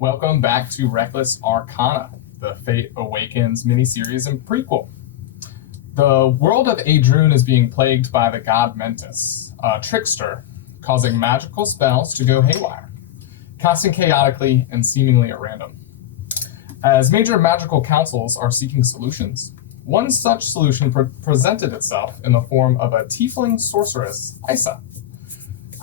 Welcome back to Reckless Arcana, the Fate Awakens miniseries and prequel. The world of Adrune is being plagued by the god Mentis, a trickster, causing magical spells to go haywire, casting chaotically and seemingly at random. As major magical councils are seeking solutions, one such solution presented itself in the form of a tiefling sorceress, Isa.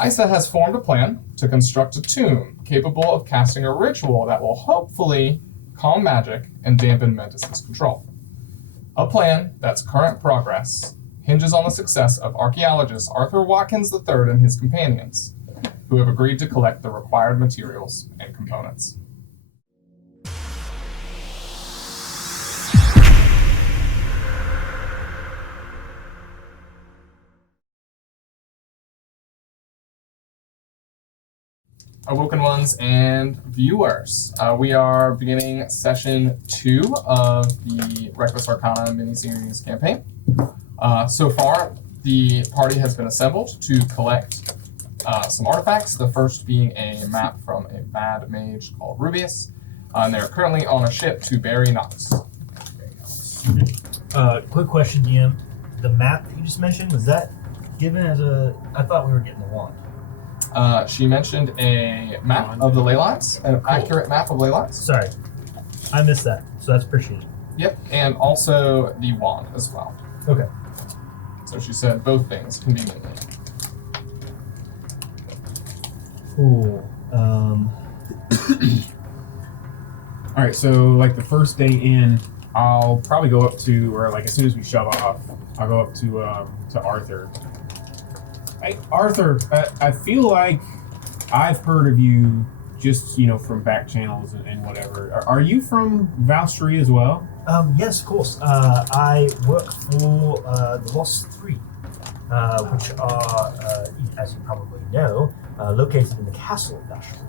Isa has formed a plan to construct a tomb capable of casting a ritual that will hopefully calm magic and dampen Mentis' control. A plan that's current progress hinges on the success of archaeologist Arthur Watkins III and his companions, who have agreed to collect the required materials and components. Awoken Ones and viewers, we are beginning session 2 of the Reckless Arcana miniseries campaign. So far, the party has been assembled to collect some artifacts, the first being a map from a bad mage called Rubius, and they're currently on a ship to bury Knox. Quick question, DM. The map you just mentioned, was that given as a... I thought we were getting the wand. She mentioned a map of the ley lines, an accurate map of ley lines. Sorry, I missed that, so that's appreciated. Yep, and also the wand as well. Okay. So she said both things conveniently. Cool. All right, so like the first day in, I'll probably go up to, or like as soon as we shove off, I'll go up to Arthur. Hey, Arthur, I feel like I've heard of you just, from back channels and whatever. Are you from Valstry as well? Yes, of course. I work for the Lost Three, which are, as you probably know, located in the castle of Valstry.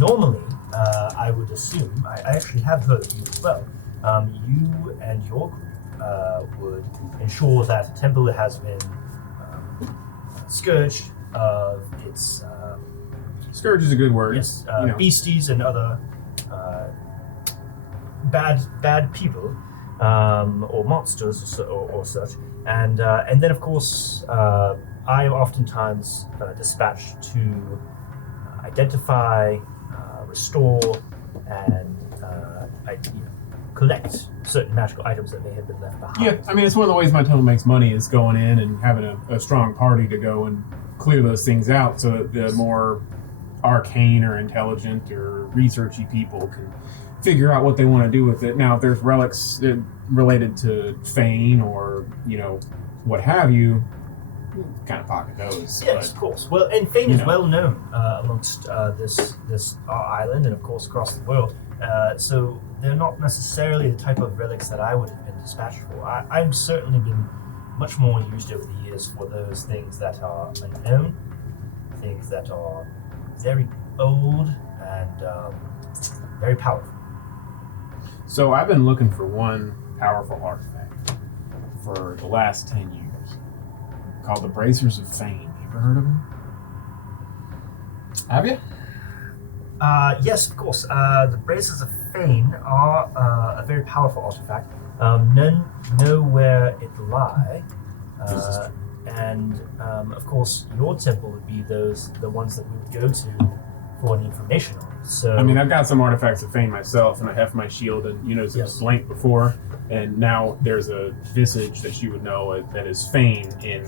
Normally, I would assume, I actually have heard of you as well, you and your group would ensure that a temple has been scourged of its Scourge is a good word. yes, beasties and other bad people or monsters or such, and then of course I am oftentimes dispatched to identify, restore, and collect certain magical items that may have been left behind. Yeah, I mean, it's one of the ways my town makes money is going in and having a strong party to go and clear those things out so that the more arcane or intelligent or researchy people can figure out what they want to do with it. Now, if there's relics related to Fane or, what have you, kind of pocket those. Yes, of course. Well, and Fane is well known amongst this island and, of course, across the world. So they're not necessarily the type of relics that I would have been dispatched for. I've certainly been much more used over the years for those things that are unknown, things that are very old and very powerful. So I've been looking for one powerful artifact for the last 10 years called the Bracers of Fame. You ever heard of them? Have you? Yes, of course. The Braces of Fane are a very powerful artifact. None know where it lie, and of course, your temple would be the ones that we would go to for the information on. So, I mean, I've got some artifacts of Fame myself, and I have my shield, and it was blank before, and now there's a visage that you would know that is Fame in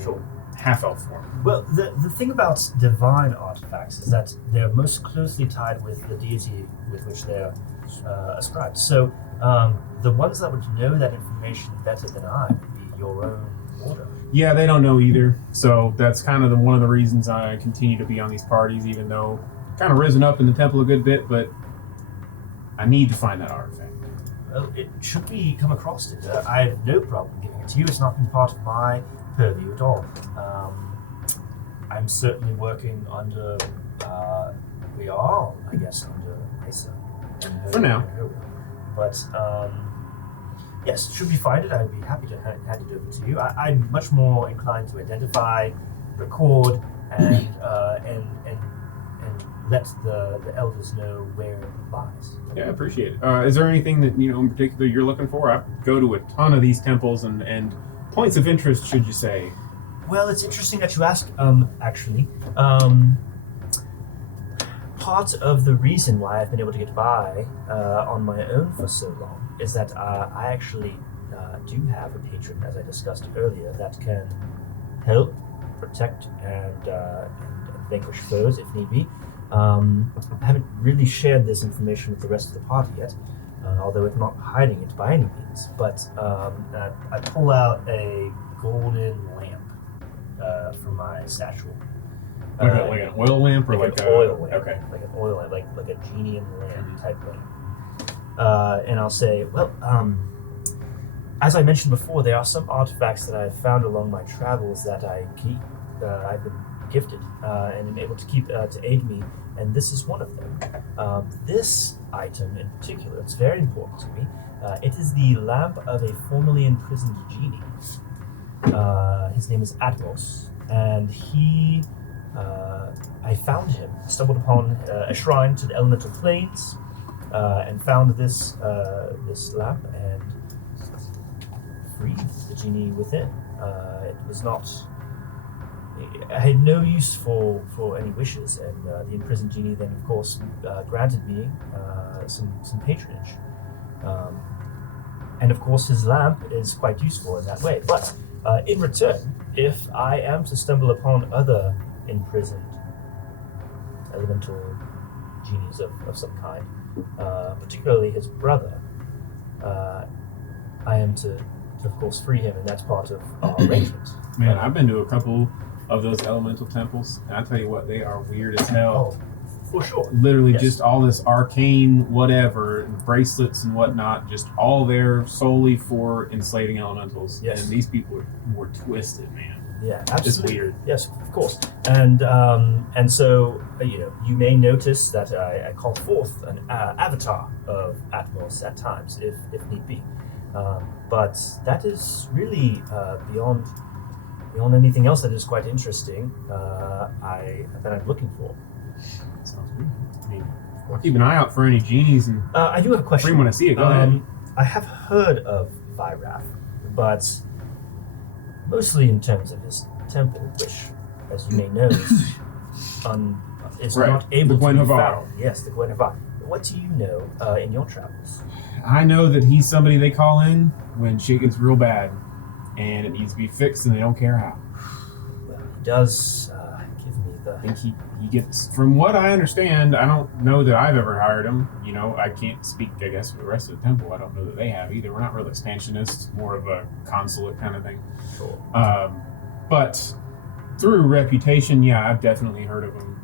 half-elf form. Well, the thing about divine artifacts is that they're most closely tied with the deity with which they're ascribed. So the ones that would know that information better than I would be your own order. Yeah, they don't know either. So that's kind of one of the reasons I continue to be on these parties, even though I've kind of risen up in the temple a good bit, but I need to find that artifact. Well, should we come across it, I have no problem giving it to you. It's not been part of my purview at all. I'm certainly working under, we are, I guess, under Isa. For now. But, yes, should we find it, I'd be happy to hand it over to you. I'm much more inclined to identify, record, and let the elders know where it lies. Yeah, I appreciate it. Is there anything that in particular you're looking for? I go to a ton of these temples and points of interest, should you say? Well, it's interesting that you ask. Actually, part of the reason why I've been able to get by on my own for so long is that I actually do have a patron, as I discussed earlier, that can help protect and vanquish foes if need be. I haven't really shared this information with the rest of the party yet, although I'm not hiding it by any means. But I pull out a golden lamp from my satchel. Like an oil lamp or like an oil lamp. Okay. Like an oil lamp, like a genie in the lamp type lamp. And I'll say, well, as I mentioned before, there are some artifacts that I've found along my travels that I keep. I've been gifted and am able to keep to aid me, and this is one of them. This item in particular, it's very important to me. It is the lamp of a formerly imprisoned genie. His name is Atmos, and he, I found him, stumbled upon a shrine to the elemental planes, and found this lamp and freed the genie within. It was not. I had no use for any wishes, and the imprisoned genie then, of course, granted me some patronage. And of course, his lamp is quite useful in that way. But in return, if I am to stumble upon other imprisoned elemental genies of some kind, particularly his brother, I am to, of course, free him, and that's part of our arrangement. Man, I've been to a couple of those elemental temples, and I tell you what, they are weird as hell. Oh, for sure. Literally Yes. just all this arcane whatever, bracelets and whatnot, just all there solely for enslaving elementals. Yes. And these people were twisted, man. Yeah, Just absolutely. weird. Yes, of course. And so you may notice that I call forth an avatar of Atmos at times, if need be. But that is really beyond anything else that is quite interesting. that I'm looking for. Sounds good. I mean, I'll keep an eye out for any genies and I do have a question. free when I see it. Go ahead. I have heard of Vyrath, but mostly in terms of his temple, which, as you may know, is Right. not able The to be Gwen Havar. found. Yes, the Gwen Havar. What do you know in your travels? I know that he's somebody they call in when shit gets real bad and it needs to be fixed and they don't care how. Well, he does give me the... I think he gets, from what I understand, I don't know that I've ever hired him. I can't speak, I guess, for the rest of the temple. I don't know that they have either. We're not real expansionists, more of a consulate kind of thing. Sure. But through reputation, yeah, I've definitely heard of him.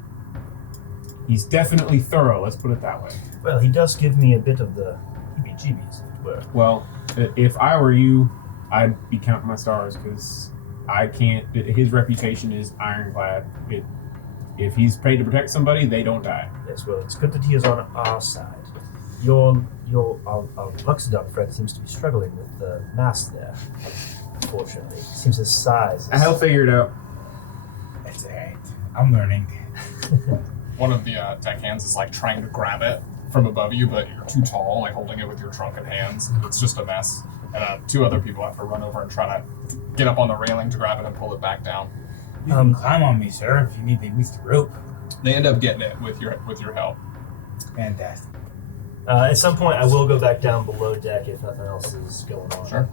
He's definitely thorough, let's put it that way. Well, he does give me a bit of the heebie-jeebies, as it were. Well, if I were you, I'd be counting my stars because I can't. His reputation is ironclad. If he's paid to protect somebody, they don't die. Yes, well, it's good that he is on our side. Our Luxodon friend seems to be struggling with the mass there, unfortunately. It seems his size is... He'll figure it out. That's alright. I'm learning. One of the deckhands is like trying to grab it from above you, but you're too tall, like holding it with your trunk and hands. It's just a mess. And two other people have to run over and try to get up on the railing to grab it and pull it back down. You can climb on me, sir, if you need at least a rope. They end up getting it with your help. Fantastic. At some point, I will go back down below deck if nothing else is going on. Sure.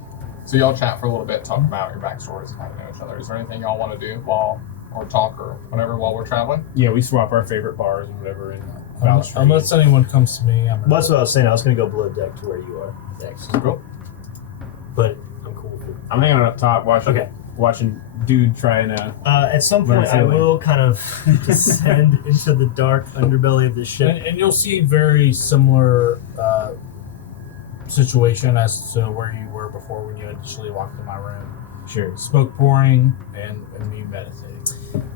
So y'all chat for a little bit, talk about your backstories and how to know each other. Is there anything y'all want to do while we're traveling? Yeah, we swap our favorite bars and whatever. And Unless anyone comes to me, Well, that's what I was saying. I was going to go below deck to where you are next. Cool. But I'm cool with it. I'm hanging up top watching dude trying to. At some point, I will kind of descend into the dark underbelly of this ship. and you'll see very similar situation as to where you were before when you initially walked in my room. Sure. Smoke pouring and me meditating.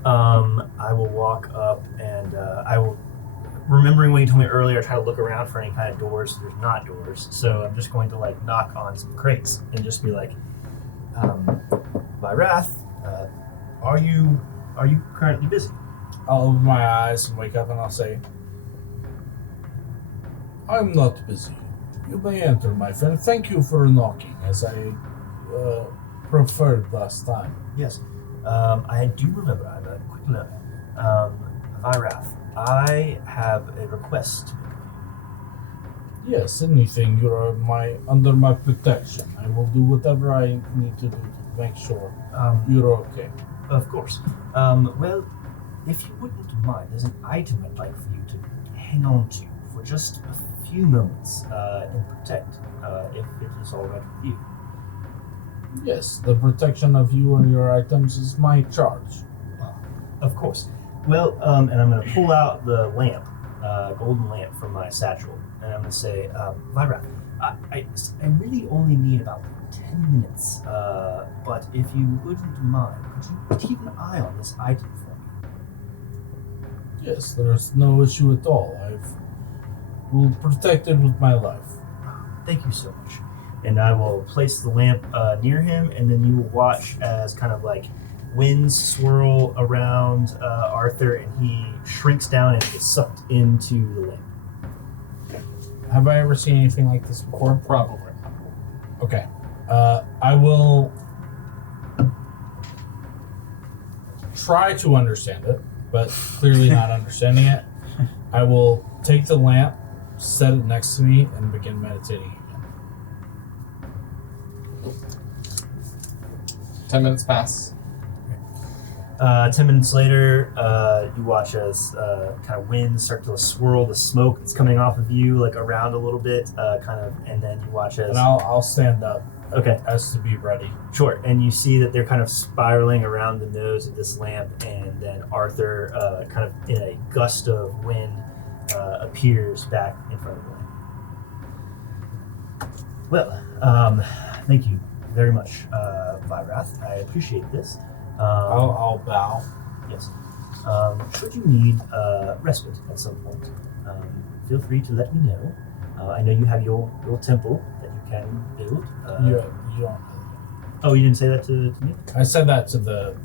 I will walk up and I will, remembering what you told me earlier, try to look around for any kind of doors. There's not doors, so I'm just going to knock on some crates and just be like, "Vyrath, are you currently busy?" I'll open my eyes and wake up and I'll say, I'm not busy. You may enter, my friend. Thank you for knocking, as I preferred last time. Yes. I do remember. I'm a quick learner. Vyrath, I have a request to make of you. Yes, anything. You're under my protection. I will do whatever I need to do to make sure you're okay. Of course. Well, if you wouldn't mind, there's an item I'd like for you to hang on to for just a few moments and protect, if it is all right with you. Yes, the protection of you and your items is my charge. Of course. Well, and I'm going to pull out the lamp, golden lamp from my satchel, and I'm going to say, Vyrath, I really only need about 10 minutes, but if you wouldn't mind, could you keep an eye on this item for me? Yes, there's no issue at all. I will protect it with my life. Thank you so much. And I will place the lamp near him, and then you will watch as kind of like winds swirl around Arthur, and he shrinks down and gets sucked into the lamp. Have I ever seen anything like this before? Probably. Okay. I will try to understand it, but clearly not understanding it. I will take the lamp, set it next to me, and begin meditating again. 10 minutes pass. 10 minutes later, you watch as kind of winds start to swirl the smoke that's coming off of you, like around a little bit, and then you watch as... And I'll stand up. Okay. As to be ready. Sure, and you see that they're kind of spiraling around the nose of this lamp, and then Arthur, kind of in a gust of wind, appears back in front of the lamp. Well, thank you very much, Vyrath. I appreciate this. I'll bow. Yes. Should you need respite at some point, feel free to let me know. I know you have your temple that you can build. You don't. Oh, you didn't say that to me? I said that to the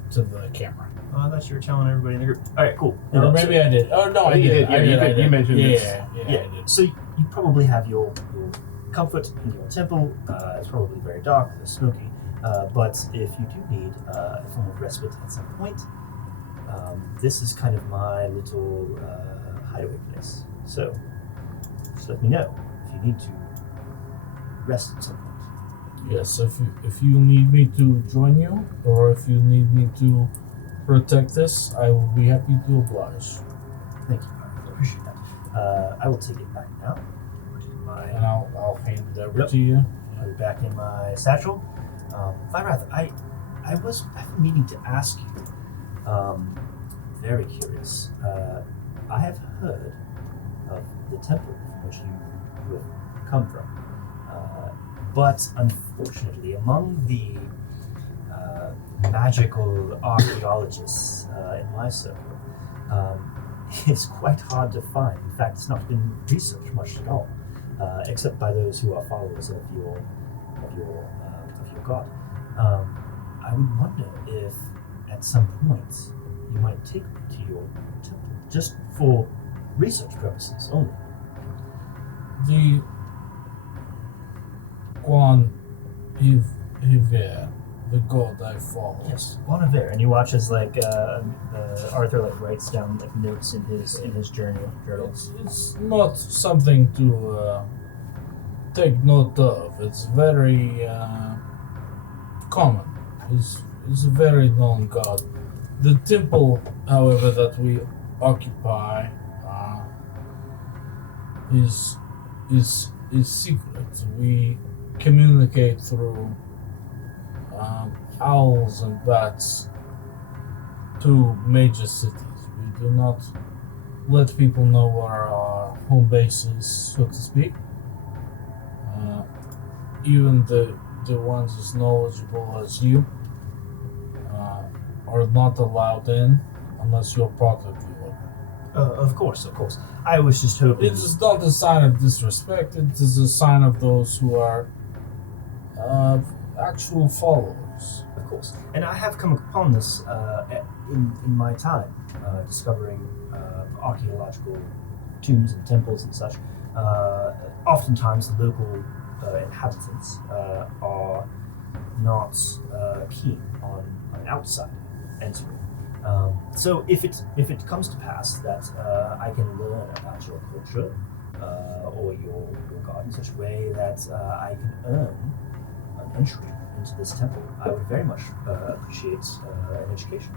camera. Oh, I thought you were telling everybody in the group. All right, cool. Or maybe I did. Oh no, I You did. did, yeah, you mentioned this. Yeah, Yeah. I did. So you probably have your comfort in your temple. It's probably very dark, very smoky. But if you do need a form of respite at some point, this is kind of my little hideaway place. So just let me know if you need to rest at some point. Yes, if you need me to join you, or if you need me to protect this, I will be happy to oblige. Thank you. I appreciate that. I will take it back now. Put it in my, And I'll hand it over Yep. to you. I'll be back in my satchel. Vyrath, I've been meaning to ask you. Very curious. I have heard of the temple from which you have come from, but unfortunately, among the magical archaeologists in my circle, it's quite hard to find. In fact, it's not been researched much at all, except by those who are followers of your god. I would wonder if, at some point, you might take me to your temple, just for research purposes only. The Quan Hiver, the god I follow. Yes, Guinevere. And you watch as Arthur writes down notes in his journal. It's not something to take note of. It's very common. He's a very known god. The temple, however, that we occupy is secret. We communicate through owls and bats to major cities. We do not let people know where our home base is, so to speak. Even the ones as knowledgeable as you are not allowed in unless you're part of the order. Of course. I was just hoping. It is not a sign of disrespect, it is a sign of those who are actual followers. Of course. And I have come upon this in my time, discovering archaeological tombs and temples and such. Oftentimes, the local inhabitants are not keen on an outsider entering. So if it comes to pass that I can learn about your culture or your god in such a way that I can earn an entry into this temple, I would very much appreciate an education.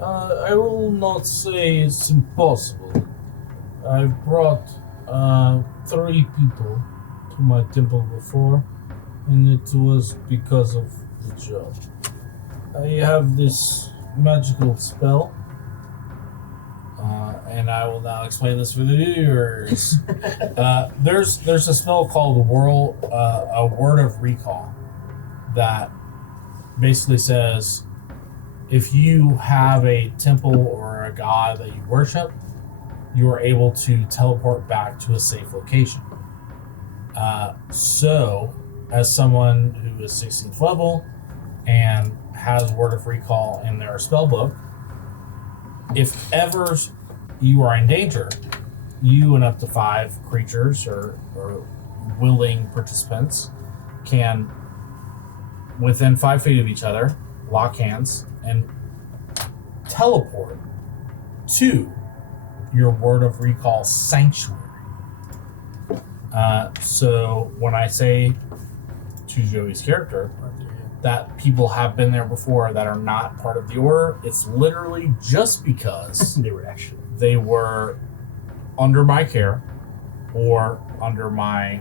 I will not say it's impossible. I've brought 3 people to my temple before, and it was because of the job. I have this magical spell, and I will now explain this for the viewers. There's a spell called a word of recall that basically says if you have a temple or a god that you worship, you are able to teleport back to a safe location. So, as someone who is 16th level and has Word of Recall in their spell book, if ever you are in danger, you and up to 5 creatures or willing participants can, within 5 feet of each other, lock hands and teleport to your Word of Recall sanctuary. So when I say to Joey's character that people have been there before that are not part of the order, it's literally just because they were under my care or under my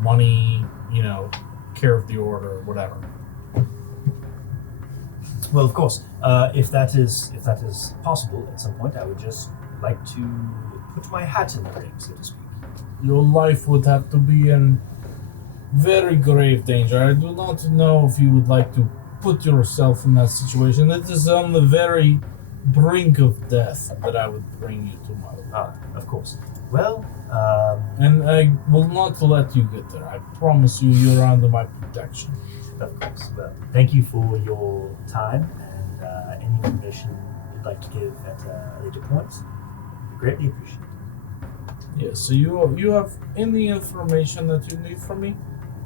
money, care of the order or whatever. Well, of course, if that is possible at some point, I would just like to put my hat in the ring, so to speak. Your life would have to be in very grave danger. I do not know if you would like to put yourself in that situation. It is on the very brink of death that I would bring you to my life. Of course. Well, and I will not let you get there. I promise you, you're under my protection. Of course. Well, thank you for your time and any information you'd like to give at a later point. Greatly appreciated. Yes, so you have any information that you need from me,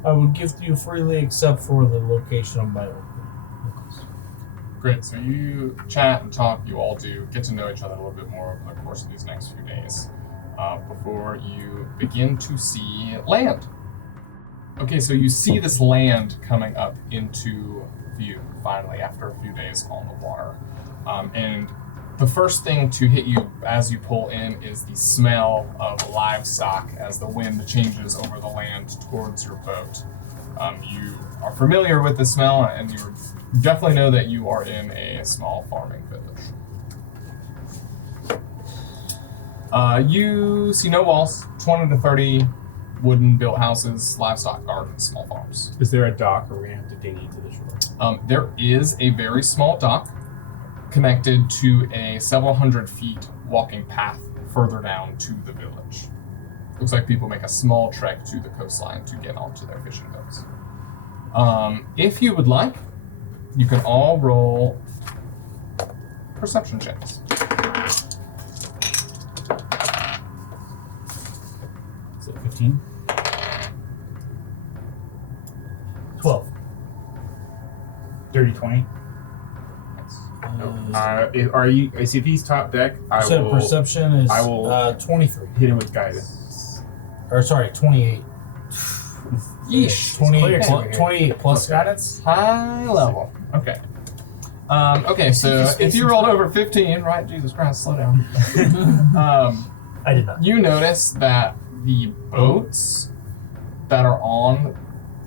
I will give to you freely except for the location of my own. Great. So you chat and talk. You all do get to know each other a little bit more over the course of these next few days before you begin to see land. Okay, so you see this land coming up into view finally after a few days on the water. And the first thing to hit you as you pull in is the smell of livestock as the wind changes over the land towards your boat. You are familiar with the smell, and you definitely know that you are in a small farming village. You see no walls, 20 to 30 wooden built houses, livestock gardens, small farms. Is there a dock, or are we going to have to dig into the shore? There is a very small dock connected to a several hundred feet walking path further down to the village. Looks like people make a small trek to the coastline to get onto their fishing boats. If you would like, you can all roll perception checks. So 15? 12. 30, 20? Are you? If he's top deck, I So will perception is I will 23. hit him with guidance. Or sorry, 28. Yeesh. 28 plus guidance? High level. Okay. Okay, so if you rolled over 15, right? Jesus Christ, slow down. I did not. You notice that the boats that are on,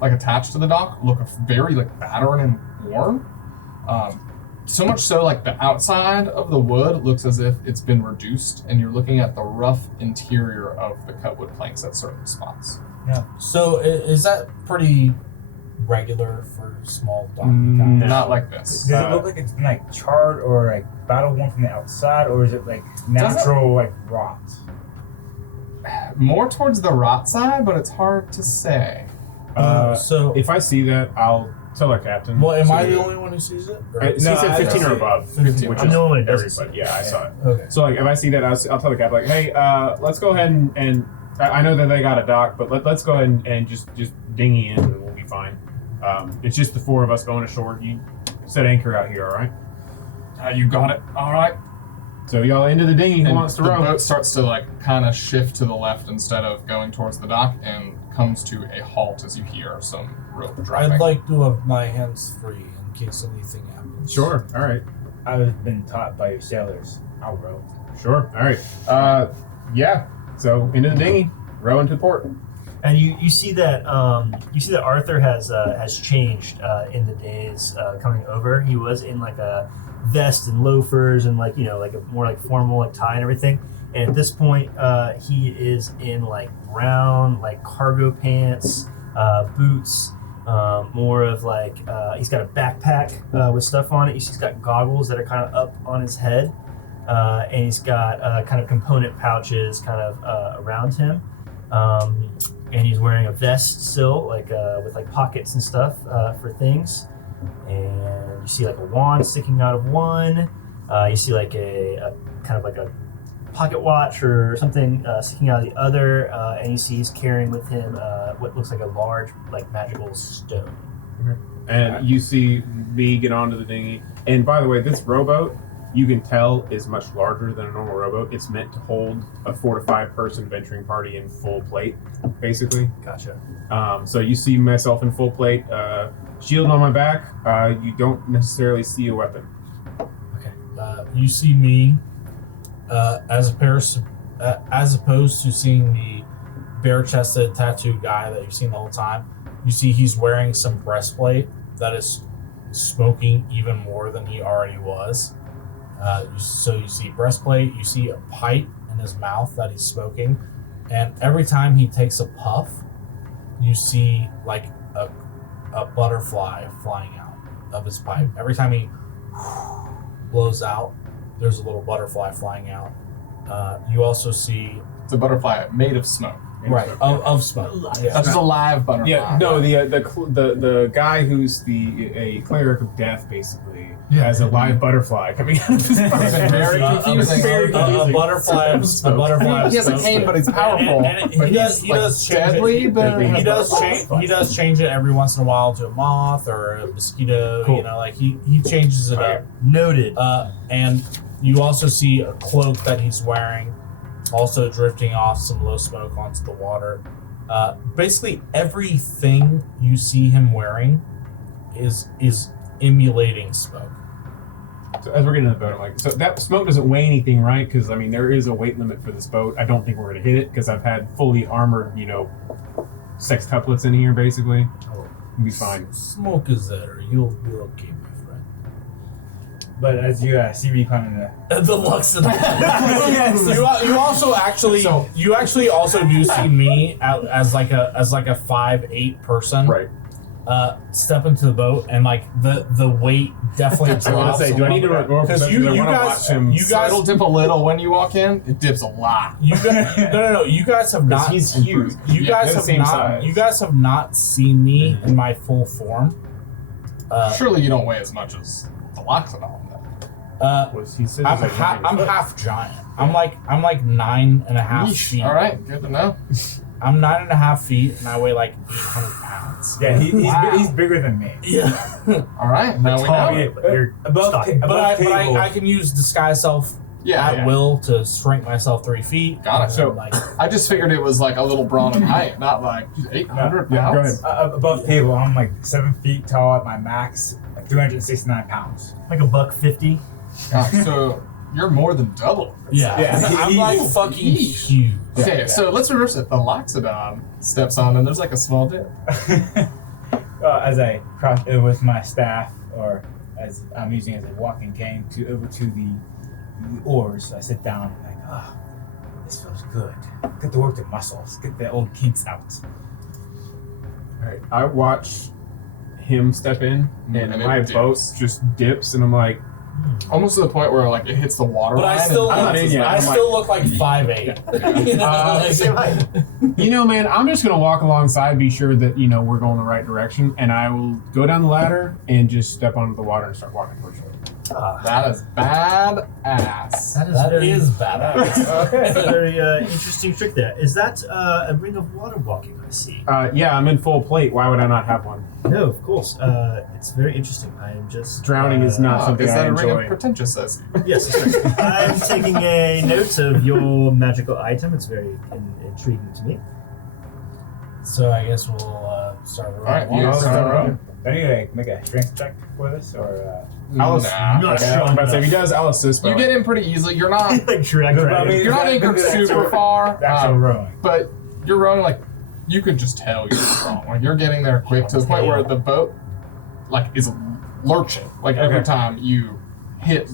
attached to the dock, look very, battered and worn. So much so, the outside of the wood looks as if it's been reduced, and you're looking at the rough interior of the cutwood planks at certain spots. Yeah. So is that pretty regular for small dock? Not like this. Does it look like it's been charred or battle worn from the outside, or is it natural rot? More towards the rot side, but it's hard to say. So if I see that, I'll tell our captain. well, am So I we- the only one who sees it? Or- He said 15 or above, 15. which I'm is the one who doesn't see everybody. it. Yeah, I saw it. Okay. So like, if I see that, I'll tell the captain, like, hey, let's go ahead and I know that they got a dock, but let's go ahead and just dinghy in, and we'll be fine. It's just the 4 of us going ashore. You set anchor out here, all right? You got it. All right. So y'all into the dinghy. Who And wants to the row? boat starts to like kind of shift to the left instead of going towards the dock, and comes to a halt as you hear some rope dropping. I'd like to have my hands free in case anything happens. Sure. All right. I've been taught by your sailors. I'll row. Sure. All right. Yeah. So into the dinghy, row into port. And you see that Arthur has changed in the days coming over. He was in like a vest and loafers and like a more like formal like tie and everything. And at this point, he is in like brown like cargo pants, boots. More of like he's got a backpack with stuff on it. He's got goggles that are kind of up on his head, and he's got kind of component pouches kind of around him. And he's wearing a vest still, like with like pockets and stuff for things. And you see like a wand sticking out of one. You see like a kind of like a pocket watch or something sticking out of the other. And you see he's carrying with him what looks like a large like magical stone. And you see me get onto the dinghy. And by the way, this rowboat, you can tell, is much larger than a normal rowboat. It's meant to hold a 4 to 5 person venturing party in full plate, basically. Gotcha. So you see myself in full plate, shield on my back. You don't necessarily see a weapon. Okay. You see me as opposed to seeing the bare-chested tattooed guy that you've seen the whole time. You see he's wearing some breastplate that is smoking even more than he already was. So you see breastplate, you see a pipe in his mouth that he's smoking, and every time he takes a puff, you see like a butterfly flying out of his pipe. Every time he blows out, there's a little butterfly flying out. You also see It's a butterfly made of smoke. of smoke. Yeah. It's a live butterfly. Yeah, no, the guy who's a cleric of death basically has a live butterfly coming out of his It's mouth. very confusing. A butterfly of He has a smoke. cane, but he's powerful. And but he does he's change deadly, it. but He does change it every once in a while to a moth or a mosquito. Cool. You know, like he changes it up. Noted. And you also see a cloak that he's wearing, also drifting off some low smoke onto the water. Basically, everything you see him wearing is emulating smoke. So as we're getting to the boat, I'm like, so that smoke doesn't weigh anything, right? Because I mean, there is a weight limit for this boat. I don't think we're gonna hit it because I've had fully armored, sextuplets in here basically. We'll be fine. Smoke is there. You'll be okay, my friend. But as you see me coming The looks of you also actually So- you actually also do see me as like a 5'8" person. Right. Step into the boat and like the weight definitely I want drops. to say, do I need to roll Because perception? you I wanna guys- watch him. you guys- It'll dip a little when you walk in. It dips a lot. No. You guys have not. he's huge. You Yeah, guys they're the have same not. size. You guys have not seen me in my full form. Surely you don't weigh as much as the Loxodon. Was he said I'm it was like I'm 9 foot. half giant. I'm like 9.5 feet. All right, good to know. I'm 9.5 feet and I weigh like 800 pounds. Yeah, Wow. he's bigger than me. Yeah. All right, now we Tall, know. but you're Above, stocky. But I can use disguise self Yeah, at will to shrink myself 3 feet. Got it. And So- like I just figured it was like a little brawn in height, not like 800 Yeah, go pounds. above table, I'm like 7 feet tall at my max, like 369 pounds. like $1.50. God, so you're more than double. yeah, Yeah. I'm like fucking huge. Okay, so let's reverse it. The Loxodon steps on, and there's like a small dip. As I crouch over with my staff, or as I'm using it as a walking cane, over to the oars, I sit down and like, this feels good. Get to work the muscles, get the old kinks out. All right. I watch him step in, and And it my dips. boat just dips, and I'm like, Almost to the point where like it hits the water But line. I still, and look, in yet. I I'm still look like 5'8". You know, Same height. You know, man, I'm just gonna walk alongside, be sure that we're going the right direction, and I will go down the ladder and just step onto the water and start walking towards shore. That is badass. That is badass. Okay, that's a very interesting trick there. Is that a ring of water walking, I see? Yeah, I'm in full plate. Why would I not have one? No, of course. It's very interesting. I am just... Drowning is not something is that I a ring enjoy. of pretentiousness? Yes, that's right. I'm taking a note of your magical item. It's very intriguing to me. So I guess we'll start All right, rolling. you Oh, start so, rolling. do I need to like, make a strength check for this, or? I'll Nah. Not okay, strong I'm about to say, if enough. he does, I'll assist. You get in pretty easily. You're not Like drag No, but I dragon. mean- you're not Is that- anchored is that super actual- far, The actual rowing. but you're running like you could just tell you're strong. Like you're getting there quick to the point where the boat like is lurching. Like every Okay. time you hit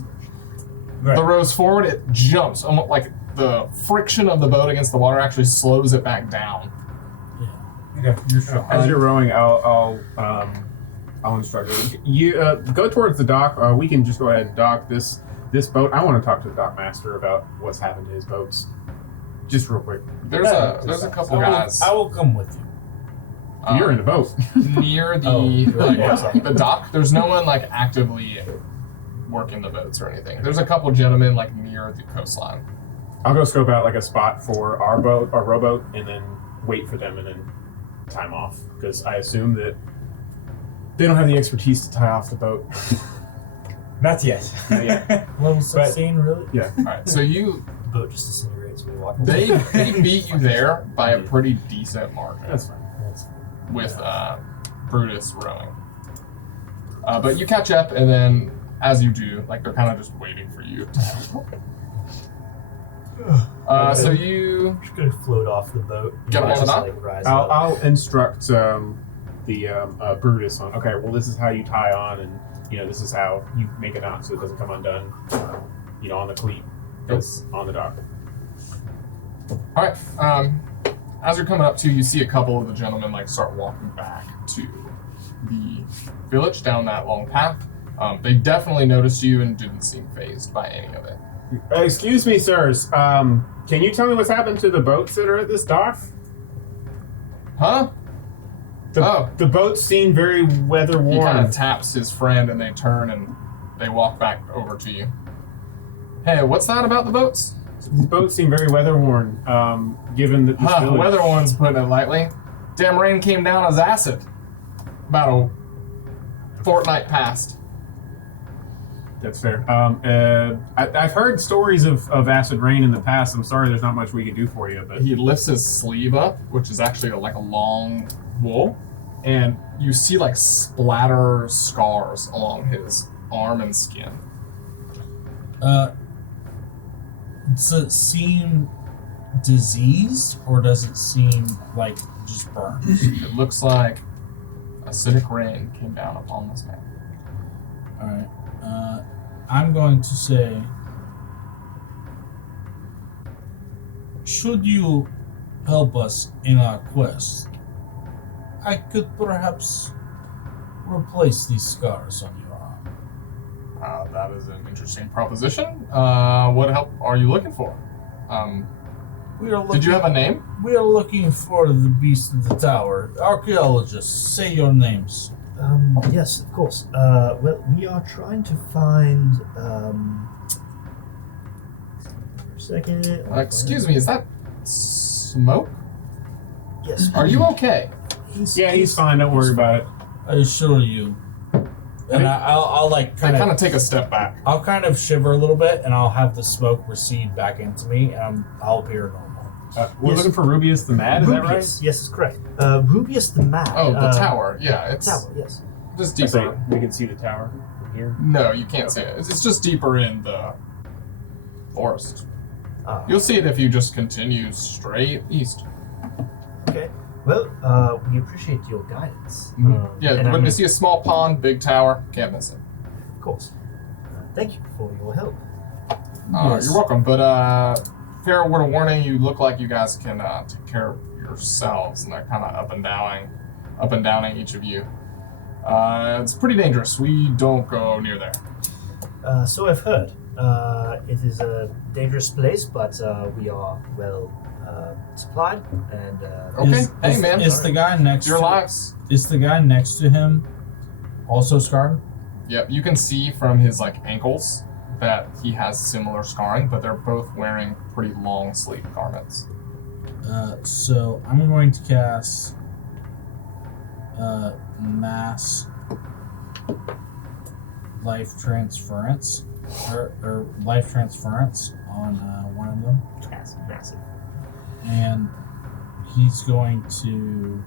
Right. the rows forward, it jumps. Almost like the friction of the boat against the water actually slows it back down. Okay, you're strong. As you're rowing, I'll instruct you. You go towards the dock. We can just go ahead and dock this boat. I want to talk to the dock master about what's happened to his boats, just real quick. There's a couple guys I will come with you. You're in the boat. near the the dock. There's no one like actively working the boats or anything. There's a couple gentlemen like near the coastline. I'll go scope out like a spot for our boat, our rowboat, and then wait for them and then time off, because I assume that they don't have the expertise to tie off the boat. Not yet. Not yet. Level But- 16, really? Yeah. All right, so you The boat just disintegrates when you walk away. they beat you there by a pretty decent margin. That's fine. With Brutus rowing. But you catch up, and then as you do, like they're kind of just waiting for you to help. So you just gonna float off the boat. Get him on the Just, dock? like, rise up. I'll instruct the Brutus on. Okay, well, this is how you tie on, and this is how you make a knot so it doesn't come undone. On the cleat, it's on the dock. all right. As you're coming up to, you see a couple of the gentlemen like start walking back to the village down that long path. They definitely noticed you and didn't seem phased by any of it. Excuse me, sirs. Can you tell me what's happened to the boats that are at this dock? Huh? The boats seem very weather He worn. kind of taps his friend, and they turn and they walk back over to you. Hey, what's that about the boats? These boats seem very weather worn. Given that this village... Weather one's putting it lightly. Damn rain came down as acid. About a fortnight past. That's fair. I've heard stories of acid rain in the past. I'm sorry, there's not much we can do for you, but He lifts his sleeve up, which is actually like a long wool, and you see like splatter scars along his arm and skin. Does it seem diseased, or does it seem like just burns? It looks like acidic rain came down upon this man. Alright. I'm going to say, should you help us in our quest, I could perhaps replace these scars on your arm. That is an interesting proposition. What help are you looking for? We are Did you have a name? We are looking for the beast of the tower. Archaeologists, say your names. Yes, of course. Well, we are trying to find. For a second. Excuse me, is that smoke? Yes. Are you okay? he's fine. Don't worry about it. I assure you. And I'll like Kind of take a step back. I'll kind of shiver a little bit, and I'll have the smoke recede back into me, and I'll appear normal. We're Yes. looking for Rubius the Mad. Is that right? Rubius, yes, it's correct. Rubius the Mad. Oh, the tower. Yeah, it's Tower, yes. just I say deeper. we can see the tower from here. No, you can't see it. It's just deeper in the forest. Ah, You'll see it if you just continue straight east. okay. Well, we appreciate your guidance. Yeah, and when I'm- you see a small pond, big tower, can't miss it. Of course. Thank you for your help. Yes. You're welcome, but fair word of warning, you look like you guys can take care of yourselves, and they're kind of up and downing each of you. It's pretty dangerous. We don't go near there. So I've heard. It is a dangerous place, but we are well supplied. And Okay, hey man, Is the guy next your to lives. Is the guy next to him also scarred? Yep, you can see from his ankles that he has similar scarring, but they're both wearing pretty long sleeve garments. So I'm going to cast mass life transference or life transference on one of them. massive. And he's going to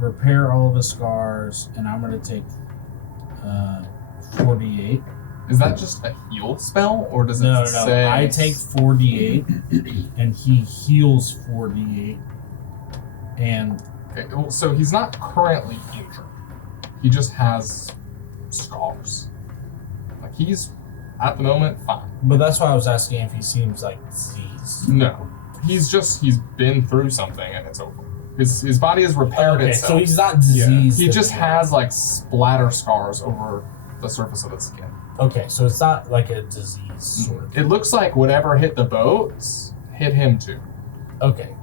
repair all of his scars, and I'm going to take 48. Is that just a heal spell, or does it No. say... I take 48, and he heals 48. And Okay, well, so he's not currently injured. He just has scars. He's, at the moment, fine. but that's why I was asking if he seems like diseased. No. He's been through something and it's over. His body has repaired Okay, itself. so he's not diseased. He just has splatter scars over the surface of his skin. Okay, so it's not like a disease sort of. It looks like whatever hit the boats hit him too. Okay,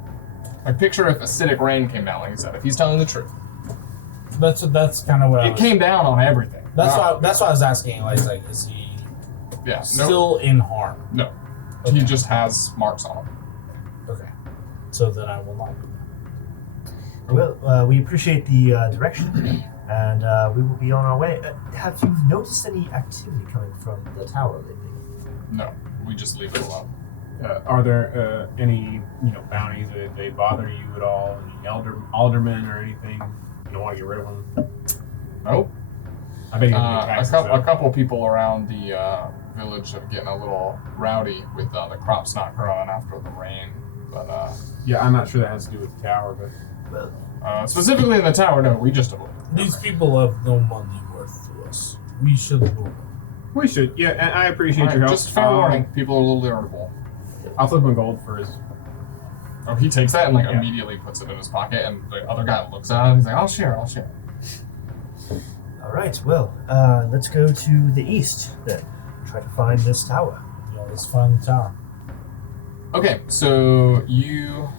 Picture if acidic rain came down, like you said, if he's telling the truth. that's kind of what I It was. came down on everything. That's why I was asking. Like, is he Yeah, still in harm? no. Okay. He just has marks on him. Okay, so then I will not do that. Well, we appreciate the direction, and we will be on our way. Have you noticed any activity coming from the tower lately? No, we just leave it alone. Are there any bounties that they bother you at all? Any aldermen or anything? You don't want to get rid of them? Nope. I bet you A couple people around the village are getting a little rowdy with the crops not growing after the rain. But yeah, I'm not sure that has to do with the tower, but Well, specifically in the tower, no, we just avoid it. These people have no money worth to us. We should move. we should. Yeah, and I appreciate Alright, your help. just fair warning, people are a little irritable. I'll flip him gold for his. Oh, he takes that and Yeah. immediately puts it in his pocket, and the other guy looks at it and he's like, I'll share. all right. Well, let's go to the east then. Try to find this tower. Yeah, let's find the tower. Okay, so you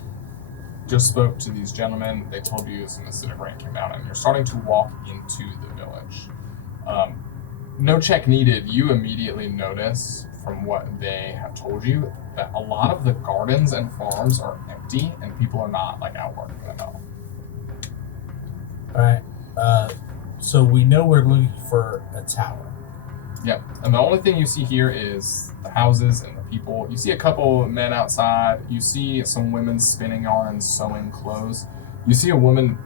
just spoke to these gentlemen. They told you some acidic rain came down, and you're starting to walk into the village. No check needed. You immediately notice from what they have told you that a lot of the gardens and farms are empty, and people are not out working them all. All right. So we know we're looking for a tower. Yep. And the only thing you see here is the houses and the people. You see a couple men outside. You see some women spinning yarn and sewing clothes. You see a woman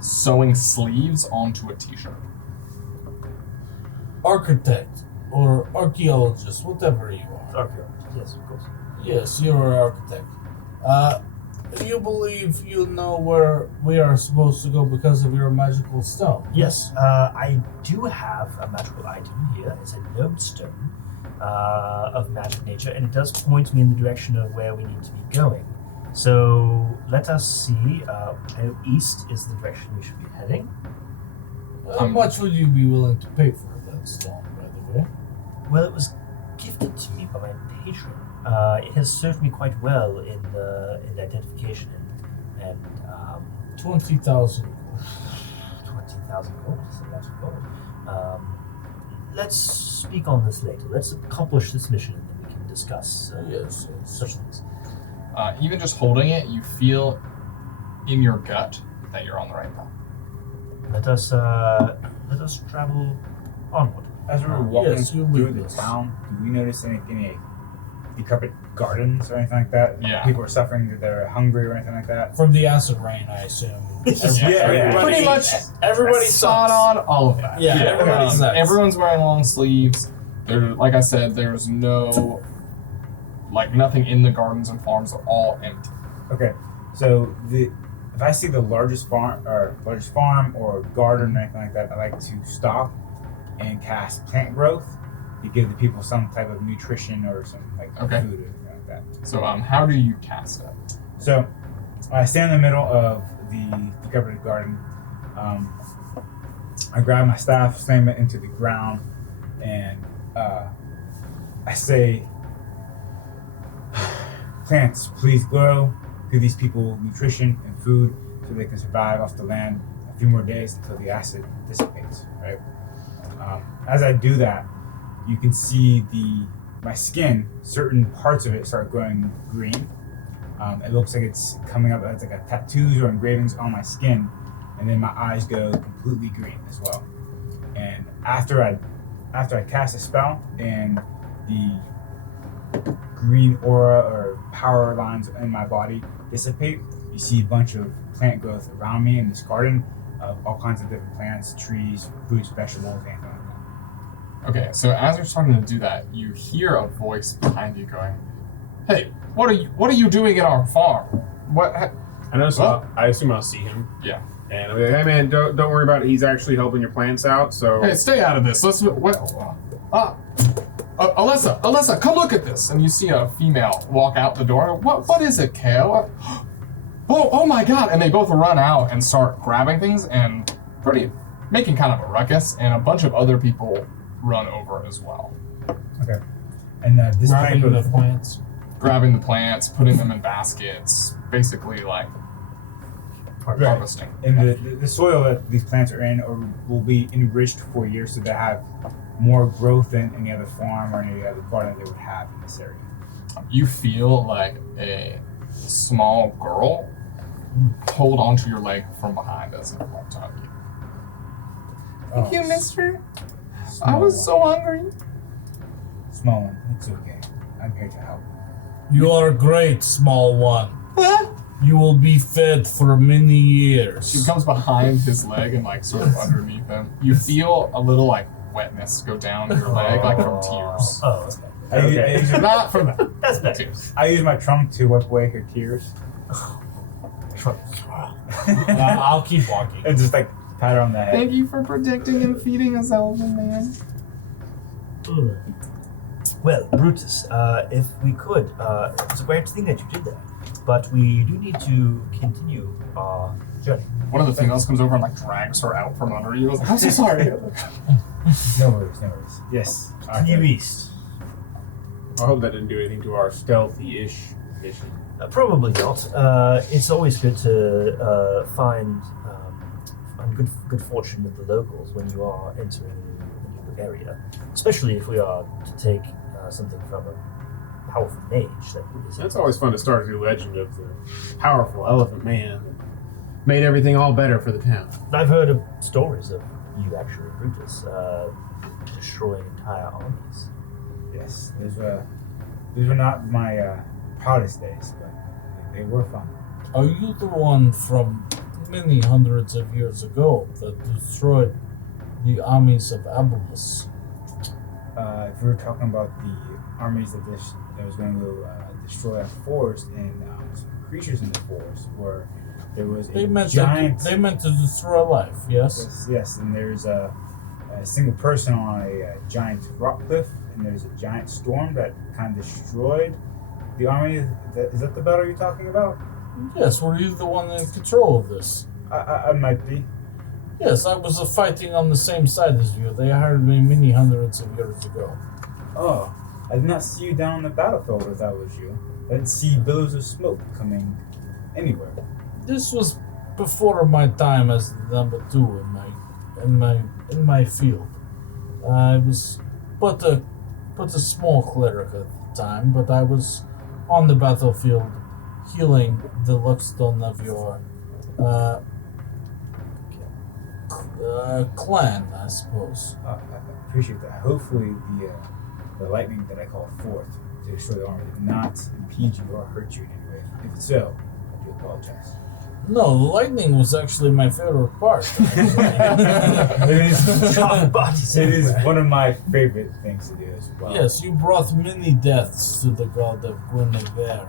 sewing sleeves onto a t-shirt. Architect or archaeologist, whatever you are. Archaeologist, yes, of course. Yes, you're an architect. You believe you know where we are supposed to go because of your magical stone? Yes, I do have a magical item here. It's a lodestone of magic nature, and it does point me in the direction of where we need to be going. So let us see. East is the direction we should be heading. How much would you be willing to pay for that stone, by the way? Well, it was gifted to me by my patron. It has served me quite well in identification and 20,000. 20,000 gold is a lot of gold. Let's speak on this later. Let's accomplish this mission, and then we can discuss Yes. such things. Even just holding it, you feel in your gut that you're on the right path. Let us travel onward. As we were walking yes, you through lead the us. town, do we notice any decrepit gardens or anything like that? Yeah. People are suffering, that they're hungry or anything like that? From the acid rain, I assume. Yeah. Pretty much Everybody spot sucks. on all of that. Yeah, everybody sucks. Everyone's wearing long sleeves. There, like I said, there's no nothing in the gardens and farms. They're all empty. Okay, so if I see the largest farm or garden or anything like that, I like to stop and cast plant growth to give the people some type of nutrition or some Okay. food or anything like that. So how do you cast it? So I stand in the middle of the decrepit garden. I grab my staff, slam it into the ground, and I say, plants, please grow. Give these people nutrition and food so they can survive off the land a few more days until the acid dissipates, right? As I do that, you can see my skin, certain parts of it start growing green. It looks like it's coming up as like a tattoos or engravings on my skin, and then my eyes go completely green as well. And after I cast a spell and the green aura or power lines in my body dissipate, you see a bunch of plant growth around me in this garden of all kinds of different plants, trees, fruits, vegetables, and Okay, so as you're starting to do that, you hear a voice behind you going, "Hey, what are you doing at our farm? What?" I know, so I assume I'll see him. Yeah. And I'll be like, hey man, don't worry about it. He's actually helping your plants out, so... Hey, stay out of this. Alyssa, come look at this. And you see a female walk out the door. What is it, Kale? Oh my God. And they both run out and start grabbing things and making kind of a ruckus. And a bunch of other people run over as well. Okay. And this Grabbing type the of plants. Grabbing the plants, putting them in baskets, basically like harvesting. And the soil that these plants are in will be enriched for years so they have more growth than any other farm or any other garden they would have in this area. You feel like a small girl hold onto your leg from behind as it walked on you. Thank you, mister. I was so hungry. Small one, it's okay. I'm here to help. You are great, small one. You will be fed for many years. She comes behind his leg and like sort of underneath him. You feel a little like wetness go down your leg, like from tears. Oh, okay. I use Not from That's better. tears. I use my trunk to wipe away her tears. I'll keep walking. And just like pat her on the head. Thank you for protecting and feeding us, Elven Man. Well, Brutus, if we could, it's a great thing that you did that, but we do need to continue our journey. One of the females comes over and like drags her out from under you. I was like, I'm so sorry. No worries. Yes. Continue east. I hope that didn't do anything to our stealthy-ish mission. Probably not. It's always good to find good fortune with the locals when you are entering a new area, especially if we are to take something from a powerful mage. That's always fun to start a new legend of the powerful elephant man that made everything all better for the town. I've heard of stories of you actually, Brutus, destroying entire armies. Yes. These were not my proudest days, but they were fun. Are you the one from many hundreds of years ago that destroyed the armies of Abolus? If we were talking about the armies that was going to destroy our forest and some creatures in the forest, where there was They a meant giant. to destroy life, yes? Yes, and there's a single person on a giant rock cliff, and there's a giant storm that kind of destroyed the army. Is that the battle you're talking about? Yes, were you the one in control of this? I might be. Yes, I was fighting on the same side as you. They hired me many hundreds of years ago. Oh, I did not see you down on the battlefield if that was you. I didn't see billows of smoke coming anywhere. This was before my time as number 2 in my field. I was but a small cleric at the time, but I was on the battlefield healing the luckstone of your clan, I suppose. I appreciate that. Hopefully the lightning that I call forth to destroy the army did not impede you or hurt you in any way. If so, I do apologize. No, the lightning was actually my favorite part. It is Chopped bodies it is everywhere. one of my favorite things to do as well. Yes, you brought many deaths to the god of Guinevere.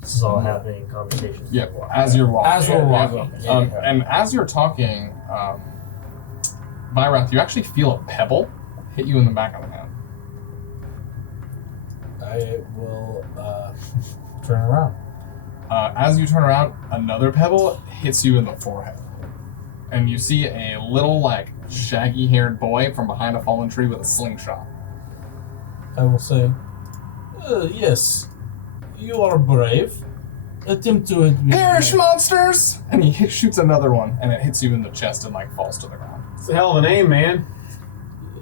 This is all happening in conversations. Yep, as you're walking. As we're walking. And as you're talking, Vyrath, you actually feel a pebble hit you in the back of the head. I will turn around. As you turn around, another pebble hits you in the forehead. and you see a little, like, shaggy-haired boy from behind a fallen tree with a slingshot. I will say, yes, you are brave. Attempt to hit me. Perish, monsters! And he shoots another one, and it hits you in the chest and, like, falls to the ground. It's a hell of a name, man.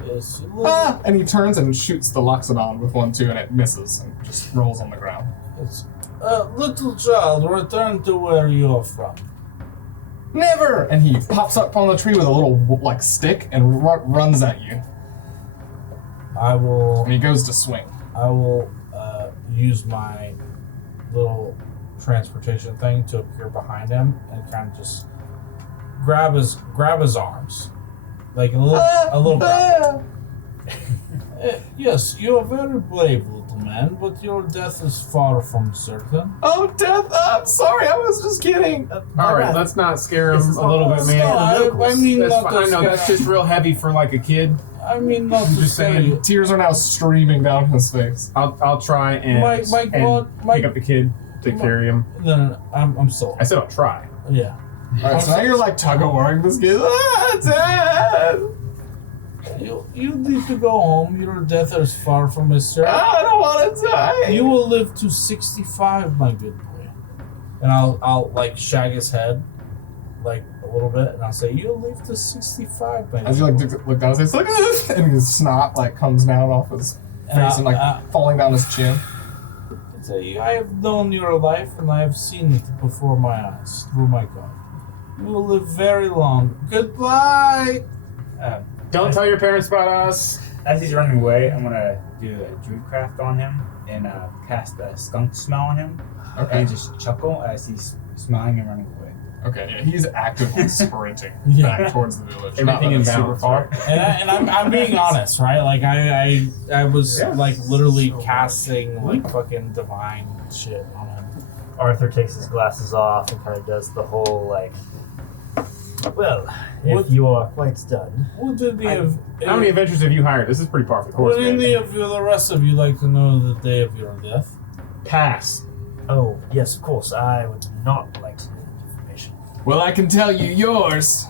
Yes. Ah! And he turns and shoots the Loxodon with one, too, and it misses and just rolls on the ground. It's, little child, return to where you are from. Never! And he pops up on the tree with a little, like, stick and runs at you. And he goes to swing. I will use my little transportation thing to appear behind him and kind of just grab his arms, like a little grab. Yes, you are very brave, little man, but your death is far from certain. Oh, death! I'm sorry, I was just kidding. All right, let's not scare him a little bit, man. I mean, That's not fine. to I know scare that's just real heavy for like a kid. I mean, not I'm to just scare saying. you. Tears are now streaming down his face. I'll try and, pick up the kid to carry him. No, I'm sorry. I said I'll try. Yeah. Alright, so now you're like tug-of-warring this kid. Ah, Dad! You need to go home. Your death is far from his certain. I don't want to die. You will live to 65, my good boy. And I'll like shag his head, like a little bit, and I'll say, "You'll live to 65, my As good you boy." like look down and say, "Look at this," and his snot like comes down off his face and like falling down his chin. I tell you, I have known your life, and I have seen it before my eyes through my God. You will live very long. Goodbye. Don't tell your parents about us. As he's running away, I'm gonna do a druidcraft on him and cast a skunk smell on him. Okay. And just chuckle as he's smiling and running away. Okay, yeah, he's actively sprinting Yeah. back towards the village. Everything Not that in it's super balance, far. And I'm being honest, right? Like I was Yeah. like literally casting like fucking divine shit on him. Arthur takes his glasses off and kind of does the whole like, well, What- if you are quite done. Would any of How many adventures have you hired? This is pretty par for the course, would man. any of you, the rest of you, like to know the day of your death? Pass. Oh, yes, of course. I would not like to know that information. Well, I can tell you yours.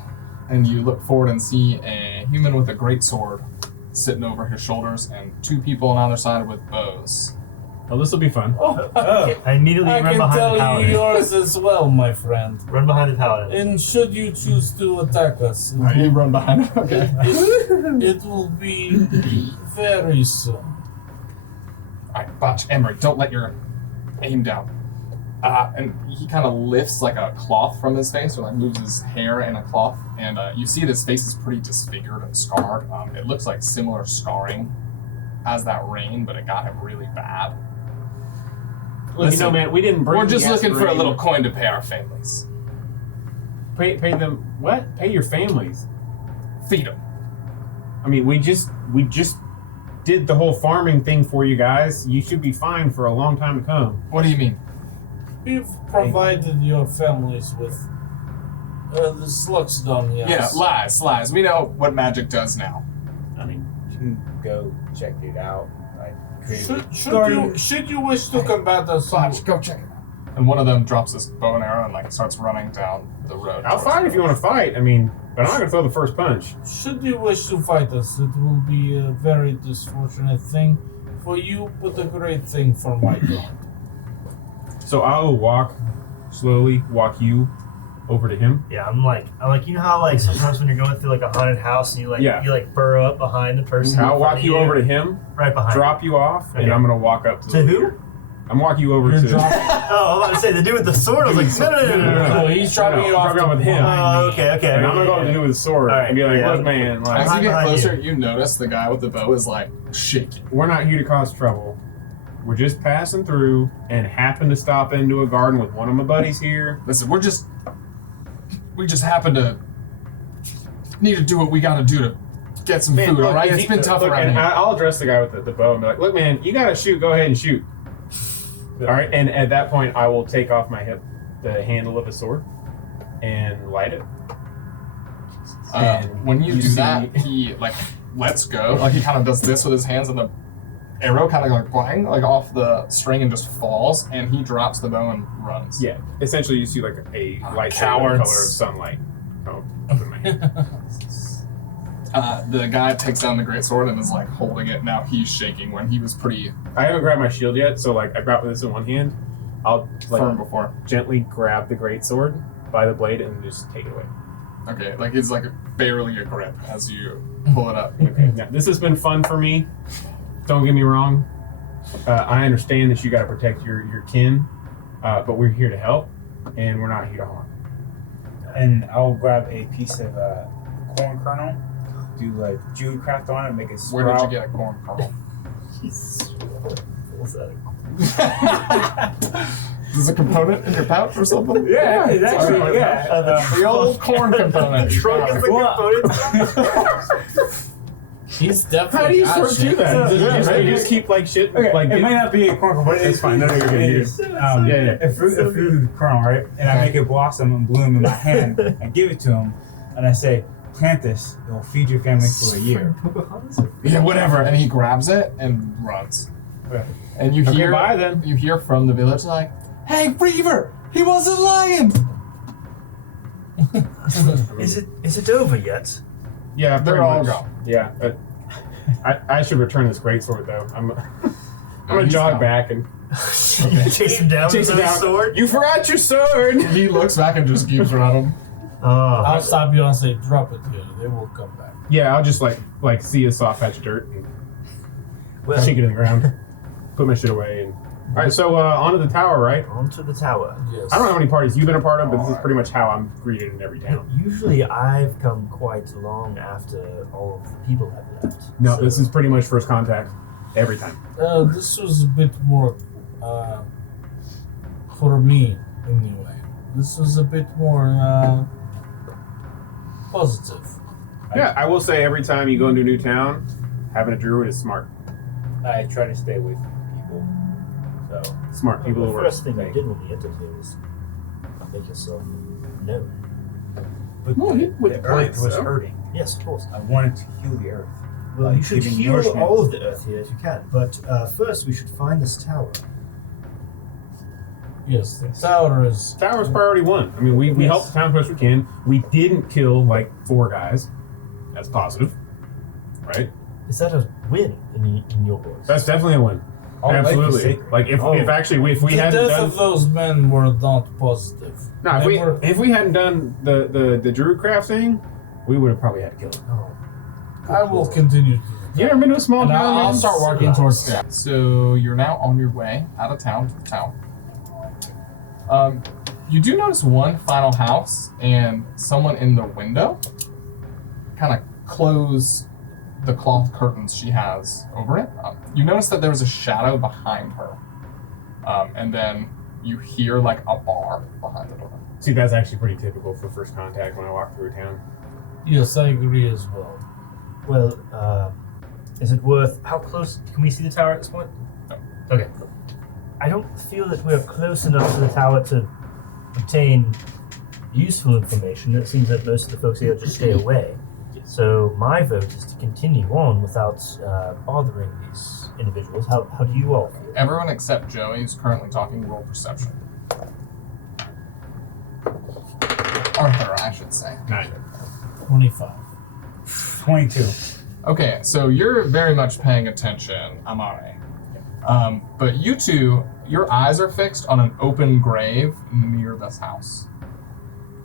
And you look forward and see a human with a great sword sitting over his shoulders and two people on either side with bows. Well, this will be fun. Oh, I immediately I run can behind the tell you paladin. yours as well, my friend. Run behind the paladin. And should you choose to attack us, it, Alright, you run behind him. Okay. it will be very soon. Alright, Botch, Emery, don't let your aim down. And he kind of lifts like a cloth from his face, or like moves his hair in a cloth, and you see that his face is pretty disfigured and scarred. It looks like similar scarring as that rain, but it got him really bad. Look, you know, man, we didn't bring. We're just the looking for a aspirin. little coin to pay our families. Pay them what? Pay your families. Feed them. I mean, we just did the whole farming thing for you guys. You should be fine for a long time to come. What do you mean? We've provided your families with the slugs done, yes. Yeah, lies. We know what magic does now. I mean, you can go check it out. Should you wish to combat us, Botch, go check it out. And one of them drops his bow and arrow and like starts running down the road. I'll fight if you want to fight. I mean, but I'm not gonna throw the first punch. should you wish to fight us, it will be a very disfortunate thing for you, but a great thing for my God. So I'll walk you over to him. Yeah, I'm like, you know how like sometimes when you're going through like a haunted house and you like burrow up behind the person. I'll in front walk of you over to him, right behind. drop you off, and Okay. I'm gonna walk up to To the who? leader. I'm walking you over to. Oh, I'm about to say the dude with the sword. I was like, no. Oh, he's dropping you off dropping with him. Oh, okay. And I'm gonna go up to him with the sword All right, and be like, yeah. look, man, like, As you get behind closer, you notice the guy with the bow is like shaking. we're not here to cause trouble. We're just passing through and happen to stop into a garden with one of my buddies here. Listen, we just happen to need to do what we gotta do to get some food, look, alright? if It's he- been tough look, around and here. I'll address the guy with the bow and be like, look, man, you gotta shoot. Go ahead and shoot. All right, and at that point, I will take off my hip, the handle of a sword, and light it. And When you do see- that, he like lets go. Like he kind of does this with his hands, and the arrow kind of like bang, like off the string and just falls. And he drops the bow and runs. Yeah, essentially, you see like a light color of cowards. sunlight come from my hand. The guy takes down the greatsword and is like holding it. Now he's shaking when he was pretty I haven't grabbed my shield yet, so like I got this in one hand. I'll like firm before. gently grab the greatsword by the blade and just take it away. Okay, like it's like barely a grip as you pull it up. Okay. Now, this has been fun for me. Don't get me wrong. I understand that you got to protect your kin, but we're here to help, and we're not here to harm. And I'll grab a piece of corn kernel, do like jewel craft on it, make it sprout. Where did you get a corn kernel? Is this a component in your pouch or something? Yeah, it's actually, Alright. yeah. The old corn component. Trunk is the Well- He's definitely How do you got sort through shit. that? Yeah, You maybe. just keep like shit. Okay, like it might not be a corn kernel, but It's fine. No, you're good. it You're is. Yeah, yeah. A fruit kernel, right? And I make it blossom and bloom in my hand. I give it to him, and I say, "Plant this. It will feed your family for a year." Yeah, whatever. And he grabs it and runs. Okay. And you Okay, hear bye then. you hear from the village like, "Hey, Reaver, he wasn't lying." Is it over yet? Yeah, They're pretty all much. gone. Yeah, I should return this greatsword though. I'm gonna he's jog gone. back and You chase him down chase with him his down. sword? You forgot your sword. He looks back and just keeps running. I'll stop you and say, drop it here. They will come back. Yeah, I'll just like see a soft patch of dirt and Well, shake it in the ground, put my shit away, and all right. So onto the tower, right? onto the tower. Yes. I don't know how many parties you've been a part of, but this is pretty much how I'm greeted in every town. Usually I've come quite long after all of the people have left. No, So- this is pretty much first contact every time. This was a bit more for me, anyway. This was a bit more positive. Yeah, I will say every time you go into a new town, having a druid is smart. I try to stay away from people. So Smart people the who work. first thing you did when you entered here was make yourself known. but Well, the with earth plants, was though. hurting. Yes, of course. I wanted to heal the earth. Well, Like you should giving heal nourishment. all of the earth here if you can. But first, we should find this tower. Yes, the tower is. Tower's priority one. I mean, we Yes. helped the town as best we can. We didn't kill like 4 guys. That's positive, right? Is that a win in your voice? That's definitely a win. All life is Absolutely. sacred. Like if Oh. if we The hadn't death done of those men were not positive. no, They were- if we hadn't done the druid craft thing, we would have probably had to kill him. Oh. I will continue to do that. You ever been to a small And town? I'll man? start working towards that. So you're now on your way out of town to the town. You do notice one final house and someone in the window kind of close the cloth curtains she has over it. You notice that there was a shadow behind her. And then you hear like a bar behind the door. See, that's actually pretty typical for first contact when I walk through a town. Yes, I agree as well. Well, is it worth? How close can we see the tower at this point? No. Okay. I don't feel that we're close enough to the tower to obtain useful information. It seems that most of the folks here just stay away. So my vote is to continue on without bothering these individuals. How do you all feel? Everyone except Joey, who's currently talking, roll perception. Arthur, I should say. 9. 25. 22. Okay, so you're very much paying attention, Amare. But you two, your eyes are fixed on an open grave near this house.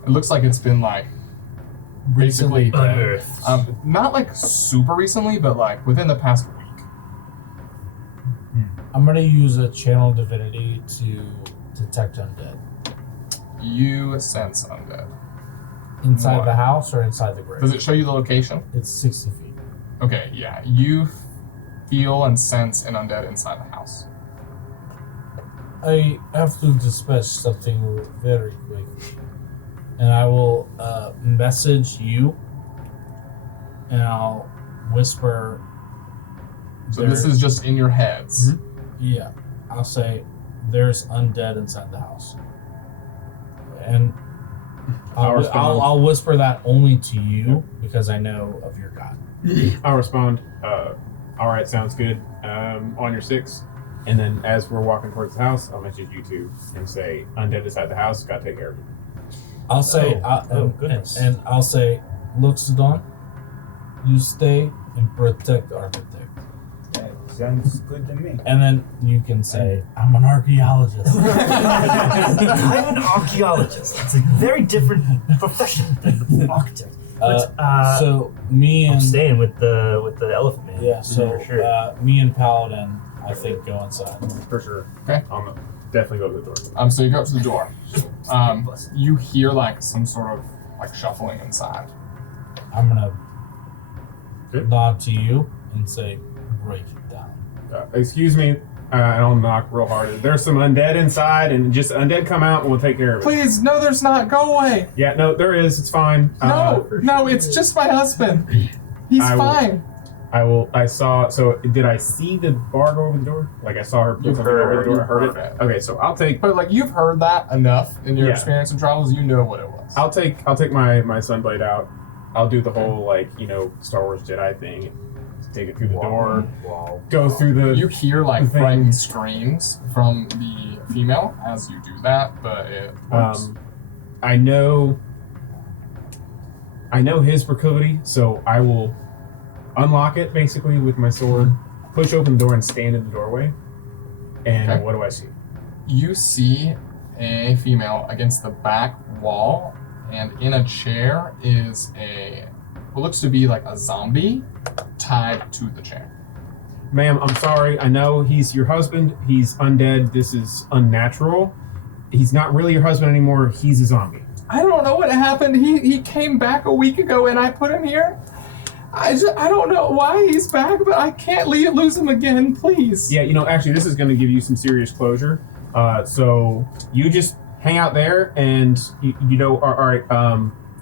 It looks like it's been like basically Unearthed. not like super recently, but like within the past week. I'm going to use a channel divinity to detect undead. You sense undead. Inside What? the house or inside the grave? Does it show you the location? It's 60 feet. Okay, yeah. You feel and sense an undead inside the house. I have to dispatch something very quick. And I will message you. And I'll whisper. So this is just in your heads. Yeah. I'll say, there's undead inside the house. And I'll whisper that only to you because I know of your god. I'll respond. All right, sounds good. On your 6, and then as we're walking towards the house, I'll message you two and say, "Undead inside the house. Got to take care of it." I'll say, Oh, goodness. and I'll say, looks done, you stay and protect architect. That sounds good to me. And then you can say, I'm an archaeologist. I'm an archaeologist. It's a very different profession than architect. So me I'm and staying with the elephant man. yeah, so for sure. me and Paladin, I think, go inside. For sure. Okay. I'm definitely go to the door. So you go up to the door. You hear like some sort of like shuffling inside. I'm gonna Good. nod to you and say, break it down. Excuse me, and I'll knock real hard. There's some undead inside, and just undead come out and we'll take care of it. Please, no, there's not. Go away. Yeah, no, there is. It's fine. No, it's just my husband. He's fine. I saw. So did I see the bar go over the door? Like I saw her put something over the door. I heard it. Okay, so I'll take. But like you've heard that enough in your Yeah. experience in travels, you know what it was. I'll take my sunblade out. I'll do the whole Star Wars Jedi thing. Take it through the door. Go through the. You hear like thing. frightened screams from the female as you do that, but it works. I know his proclivity, so I will unlock it basically with my sword, push open the door, and stand in the doorway. And Okay. what do I see? You see a female against the back wall, and in a chair is what looks to be like a zombie tied to the chair. Ma'am, I'm sorry. I know he's your husband. He's undead. This is unnatural. He's not really your husband anymore. He's a zombie. I don't know what happened. He came back a week ago, and I put him here. I don't know why he's back, but I can't lose him again, please. Yeah, actually, this is going to give you some serious closure. So you just hang out there, and all right.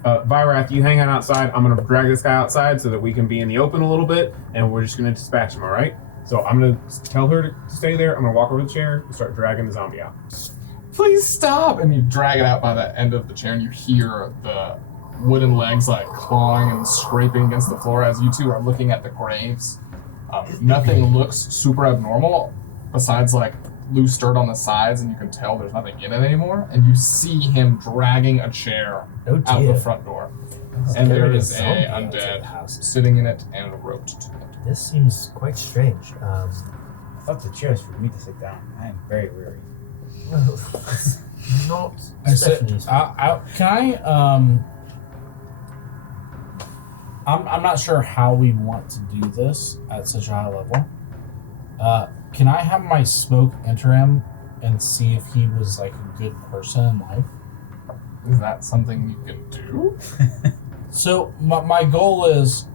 Vyrath, you hang out outside. I'm going to drag this guy outside so that we can be in the open a little bit, and we're just going to dispatch him, all right? So I'm going to tell her to stay there. I'm going to walk over to the chair and start dragging the zombie out. Please stop! And you drag it out by the end of the chair, and you hear the wooden legs like clawing and scraping against the floor as you two are looking at the graves. Nothing looks super abnormal besides like loose dirt on the sides, and you can tell there's nothing in it anymore. And you see him dragging a chair out the front door. And there is a undead sitting in it and roped to it. This seems quite strange. I thought the chair was for me to sit down. I am very weary. Not I said, Stephanie's. I'm not sure how we want to do this at such a high level. Can I have my smoke enter him and see if he was like a good person in life? Is that something you can do? So my goal is,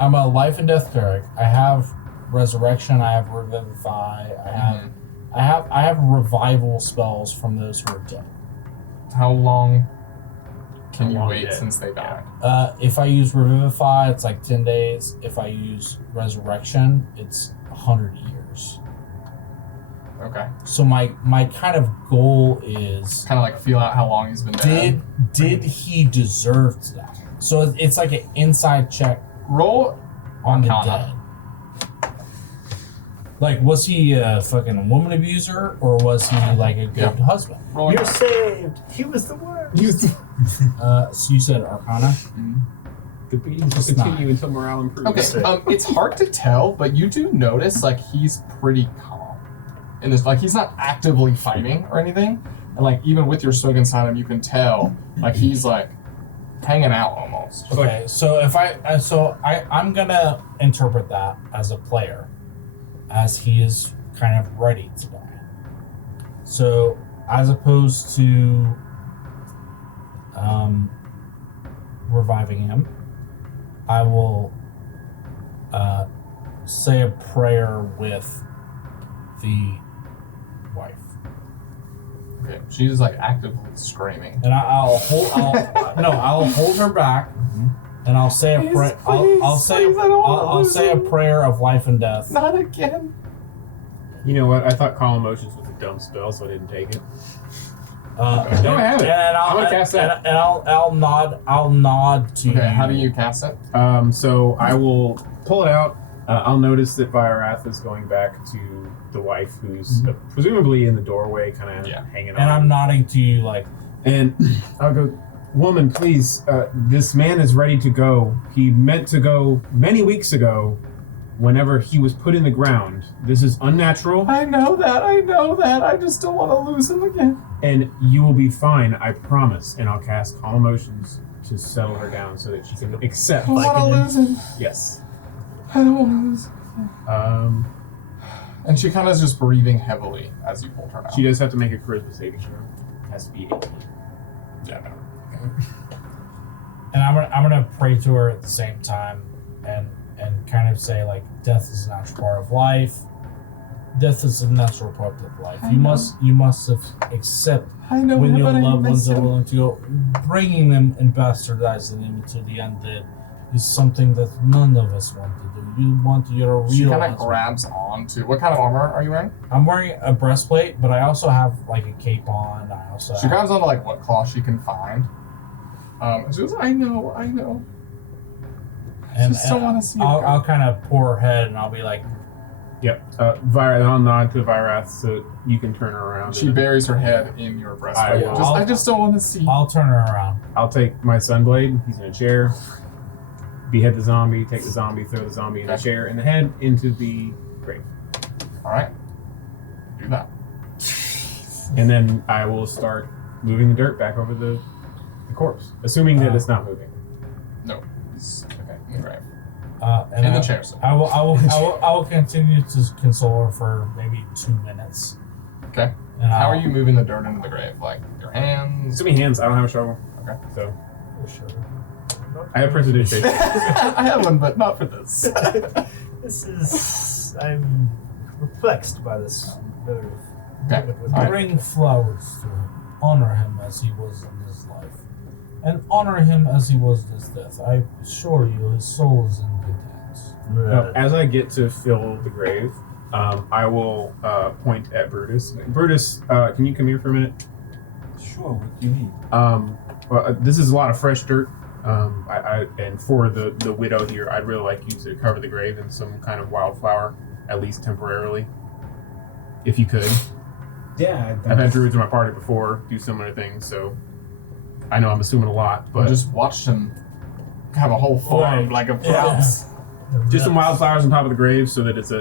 I'm a life and death cleric. I have resurrection. I have revivify. I have revival spells from those who are dead. How long can you long wait dead? since they died? If I use revivify, it's like 10 days. If I use resurrection, it's 100 years. Okay. So my kind of goal is, Kind of like feel out how long he's been dead. did he deserve that? So it's like an inside check Roll on the Arcana. dead. Like, was he a fucking woman abuser, or was he like a good husband? Roll You're Arcana. saved. He was the worst. So you said Arcana? The beatings will It's continue until morale improves. Okay, it's hard to tell, but you do notice like he's pretty calm. And this, like he's not actively fighting or anything. And like even with your smoke inside him, you can tell like he's like hanging out almost. Okay, so I'm gonna interpret that as a player, as he is kind of ready to die. So as opposed to reviving him, I will say a prayer with the wife, Okay, she's like actively screaming. and I'll hold her back, and I'll say a Please, prayer. please, I'll say please, I don't wanna I'll lose say a him. prayer of life and death. Not again. You know what? I thought Calm Emotions was a dumb spell, so I didn't take it. No, I have it. And I'm gonna cast that. And I'll nod to. Okay, how do you cast it? So I will pull it out. I'll notice that Vyrath is going back to the wife, who's presumably in the doorway, kind of Yeah. hanging on. And I'm nodding to you like, And I'll go, woman, please, this man is ready to go. He meant to go many weeks ago whenever he was put in the ground. This is unnatural. I know that. I just don't want to lose him again. And you will be fine, I promise. And I'll cast Calm Emotions to settle her down so that she can accept. I don't want to lose him. Yes. I don't want to lose him. And she kind of is just breathing heavily as you pull her out. She does have to make a charisma saving throw. Has to be 18. Yeah, no. And I'm gonna pray to her at the same time, and kind of say like, death is a natural part of life. Death is a natural part of life. You must accept when your loved ones are willing to go. Bringing them and bastardizing them into the undead is something that none of us want to do. You want your real. She kind of grabs onto. What kind of armor are you wearing? I'm wearing a breastplate, but I also have like a cape on. I also. She grabs onto like what cloth she can find. She goes, I know. I just don't want to see. I'll kind of pour her head, and I'll be like, Yep. I'll nod to Vyrath so you can turn her around. She buries her head in your breastplate. I just don't want to see. I'll turn her around. I'll take my Sunblade. He's in a chair. Behead the zombie. Take the zombie. Throw the zombie in the chair and the head into the grave. All right. Do that. And then I will start moving the dirt back over the corpse, assuming that it's not moving. No. Okay. In the grave. And in the chair. So. I will continue to console her for maybe 2 minutes. Okay. And how are you moving the dirt into the grave? Like your hands? Assuming hands. I don't have a shovel. Okay. So. Sure. I have prestidigitation. I have one, but not for this. I'm perplexed by this motive. Okay. Bring flowers to him. Honor him as he was in his life. And honor him as he was in his death. I assure you, his soul is in good hands. As I get to fill the grave, I will point at Brutus. Brutus, can you come here for a minute? Sure, what do you need? Well, this is a lot of fresh dirt. And for the widow here, I'd really like you to cover the grave in some kind of wildflower, at least temporarily, if you could. Yeah, I've had druids in my party before do similar things, so I know I'm assuming a lot, but I just watched him have a whole farm like a props. Yeah. Just some wildflowers on top of the grave, so that it's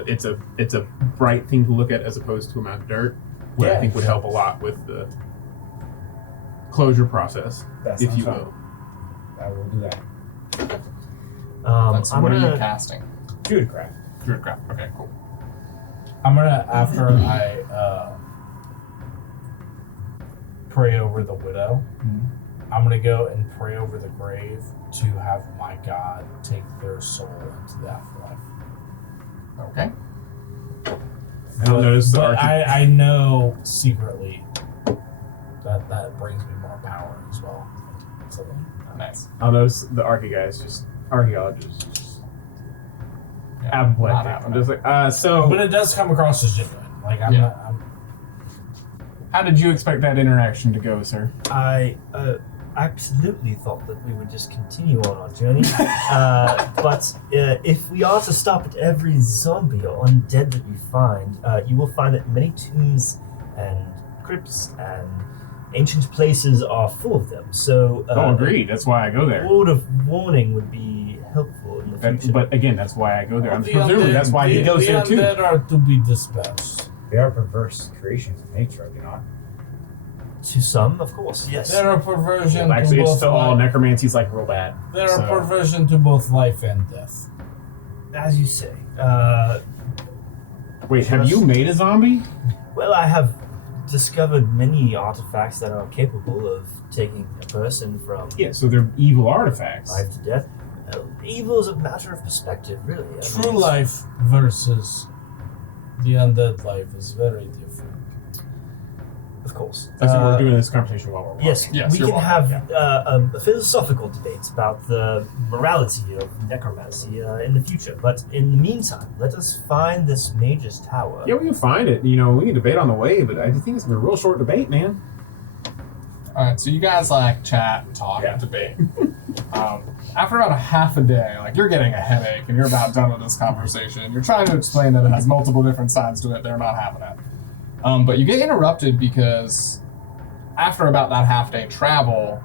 a bright thing to look at as opposed to a mound of dirt, which I think would help a lot with the closure process, if you will. I will do that. What are you casting? Druidcraft. Druidcraft. Okay, cool. I'm gonna, after I pray over the widow, I'm gonna go and pray over the grave to have my God take their soul into the afterlife. Okay. But I know secretly that brings me more power as well. So, Nice. I'll notice the Archie guys, just archaeologists, just apoplectic. I'm just like, but it does come across as genuine. Like I'm how did you expect that interaction to go, sir? I absolutely thought that we would just continue on our journey. But if we are to stop at every zombie or undead that we find, you will find that many tombs and crypts and ancient places are full of them. So, agreed. That's why I go there. A word of warning would be helpful in the future. But again, that's why I go there. I'm presuming that's why he goes there too. The undead are to be dispatched. They are perverse creations of nature, are they not? To some, of course, yes. They're a perversion Actually, to it's both still all life. necromancy's like real bad. They're a perversion to both life and death. As you say. Wait, have you made a zombie? Well, I have discovered many artifacts that are capable of taking a person from Yeah, so they're evil artifacts. life to death. Evil is a matter of perspective, really. True life versus the undead life is very different. Of course. That's why we're doing this conversation while we're walking. Yes, Yes, we you're can welcome, have a philosophical debate about the morality of necromancy in the future. But in the meantime, let us find this mage's tower. Yeah, we can find it. You know, we can debate on the way, but I just think it's been a real short debate, man. All right, so you guys like chat, talk, and debate. After about a half a day, like you're getting a headache and you're about done with this conversation. You're trying to explain that it has multiple different sides to it. They're not having it. But you get interrupted because after about that half day travel,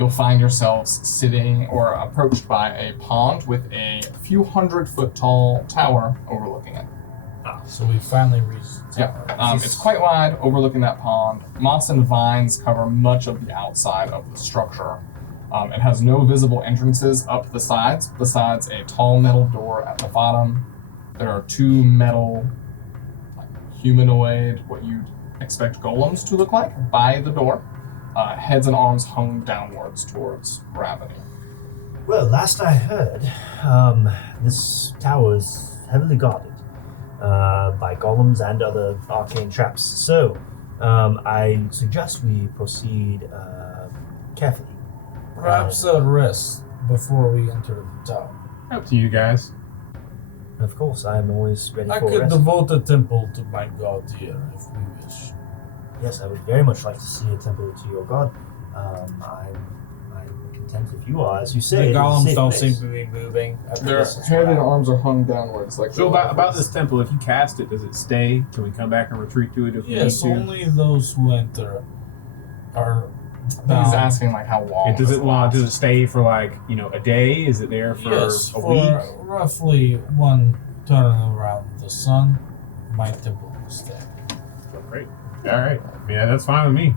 you'll find yourselves sitting or approached by a pond with a few 100-foot tall tower overlooking it. So we finally reached. Yeah, it's quite wide, overlooking that pond. Moss and vines cover much of the outside of the structure. It has no visible entrances up the sides, besides a tall metal door at the bottom. There are two metal, humanoid, what you'd expect golems to look like, by the door. Heads and arms hung downwards towards gravity. Well, last I heard, this tower is heavily guarded by golems and other arcane traps. So, I suggest we proceed carefully. Perhaps a rest before we enter the tower. Up to you guys. Of course, I am always ready I for could rest. devote a temple to my god here if we wish. Yes, I would very much like to see a temple to your god. I'm content if you are, as you say. The golems safe don't place. seem to be moving. Their head and arms are hung downwards. So about this temple, if you cast it, does it stay? Can we come back and retreat to it if Yes, we need to? only those who enter are. He's asking how long. And does it last? does it stay for a day? Is it there for Yes, a for week? roughly one turn around the sun, my temple will stay. Great. All right. Yeah, that's fine with me.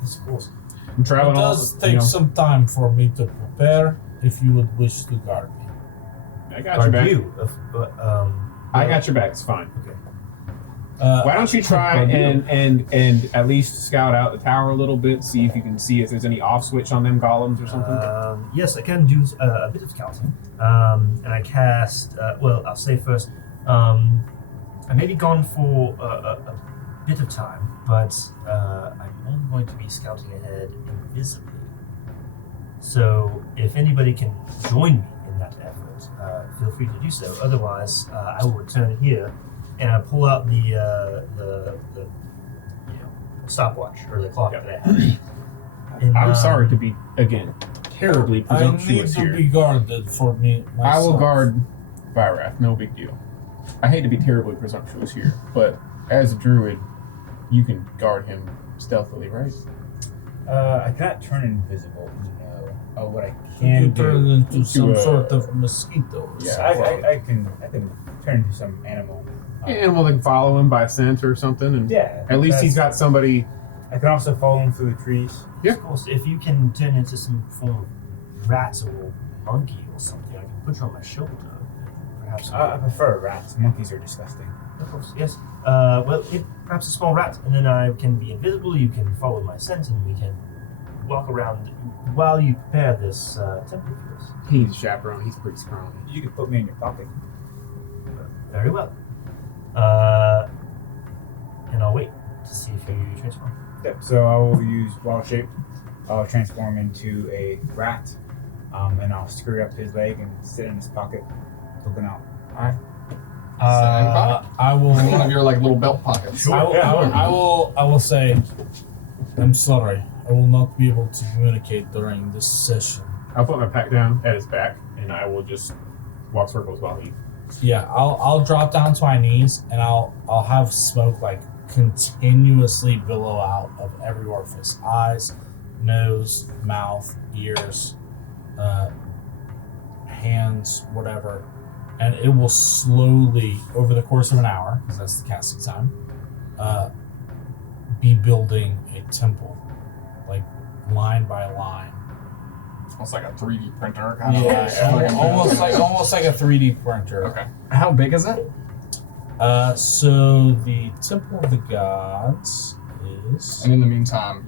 Yes, of course. I'm It traveling all. does take some time for me to prepare if you would wish to guard me. I got your back. I got your back. It's fine. Why don't you try and at least scout out the tower a little bit, see if you can see if there's any off switch on them golems or something? Yes, I can do a bit of scouting. And I cast, I'll say first, I may be gone for a bit of time, but I'm only going to be scouting ahead invisibly. So if anybody can join me in that effort, feel free to do so. Otherwise, I will return here and I pull out the stopwatch or the clock that I have. And, I'm sorry to be, again, terribly I need presumptuous to here. be guarded for me myself. I will guard Vyrath, no big deal. I hate to be terribly presumptuous here, but as a druid, you can guard him stealthily, right? I cannot turn invisible, no. Oh, what I You can turn do... into some a- sort of mosquito. Yeah. I can turn into some animal. Animal that can follow him by scent or something, and Yeah. at least he's got somebody. I can also follow him through the trees. Yeah. Of course, if you can turn into some form of rat or monkey or something, I can put you on my shoulder. Perhaps. I prefer rats. Monkeys are disgusting. Of course, yes. Perhaps a small rat, and then I can be invisible. You can follow my scent, and we can walk around while you prepare this temple for us. He's a chaperone. He's pretty strong. You could put me in your pocket. Very well. And I'll wait to see if you transform. Yep. So I will use wild shape. I'll transform into a rat, and I'll screw up his leg and sit in his pocket, looking out. I will. One of your little belt pockets. I will say, I'm sorry. I will not be able to communicate during this session. I'll put my pack down at his back, and I will just walk circles while he. Yeah, I'll drop down to my knees and I'll have smoke continuously billow out of every orifice: eyes, nose, mouth, ears, hands, whatever. And it will slowly, over the course of an hour, because that's the casting time, be building a temple, line by line. Almost like a 3D printer kind Yeah, almost like a 3D printer. Okay. How big is it? So the Temple of the Gods is. And in the meantime,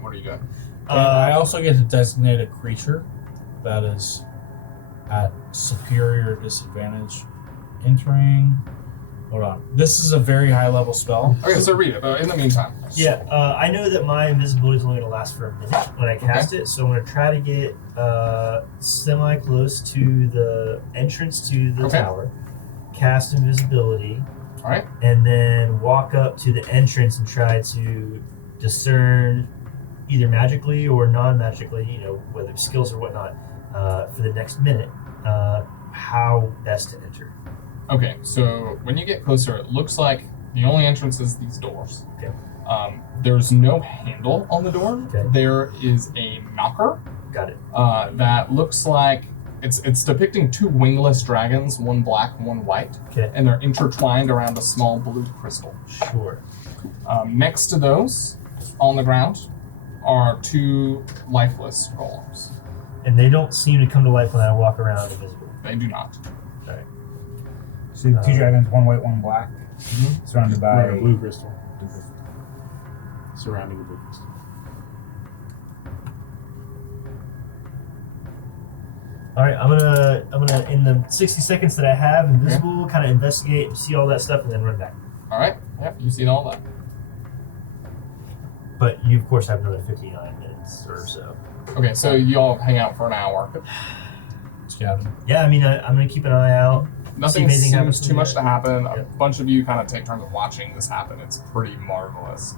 what are you doing? And I also get to designate a creature that is at superior disadvantage entering. Hold on. This is a very high level spell. Okay, so read it. In the meantime. Yeah, I know that my invisibility is only going to last for a minute when I cast it, so I'm going to try to get semi-close to the entrance to the tower, cast invisibility, All right. and then walk up to the entrance and try to discern either magically or non-magically, whether skills or whatnot, for the next minute, how best to enter. Okay, so when you get closer, it looks like the only entrance is these doors. Okay. There's no handle on the door. Okay. There is a knocker Got it. That looks like it's depicting two wingless dragons, one black, one white, Okay. and they're intertwined around a small blue crystal. Sure. Next to those, on the ground, are two lifeless golems. And they don't seem to come to life when I walk around invisible. They do not. So two dragons, one white, one black, surrounded by Right, a blue crystal. Surrounding a blue crystal. All right, I'm gonna in the 60 seconds that I have invisible, kind of investigate, see all that stuff, and then run back. All right. Yep. You've seen all that. But you of course have another 59 minutes or so. Okay. So you all hang out for an hour. Scouting. Yeah, I mean I'm gonna keep an eye out. Nothing anything seems happens too much to happen. A Yep. bunch of you kind of take turns watching this happen. It's pretty marvelous.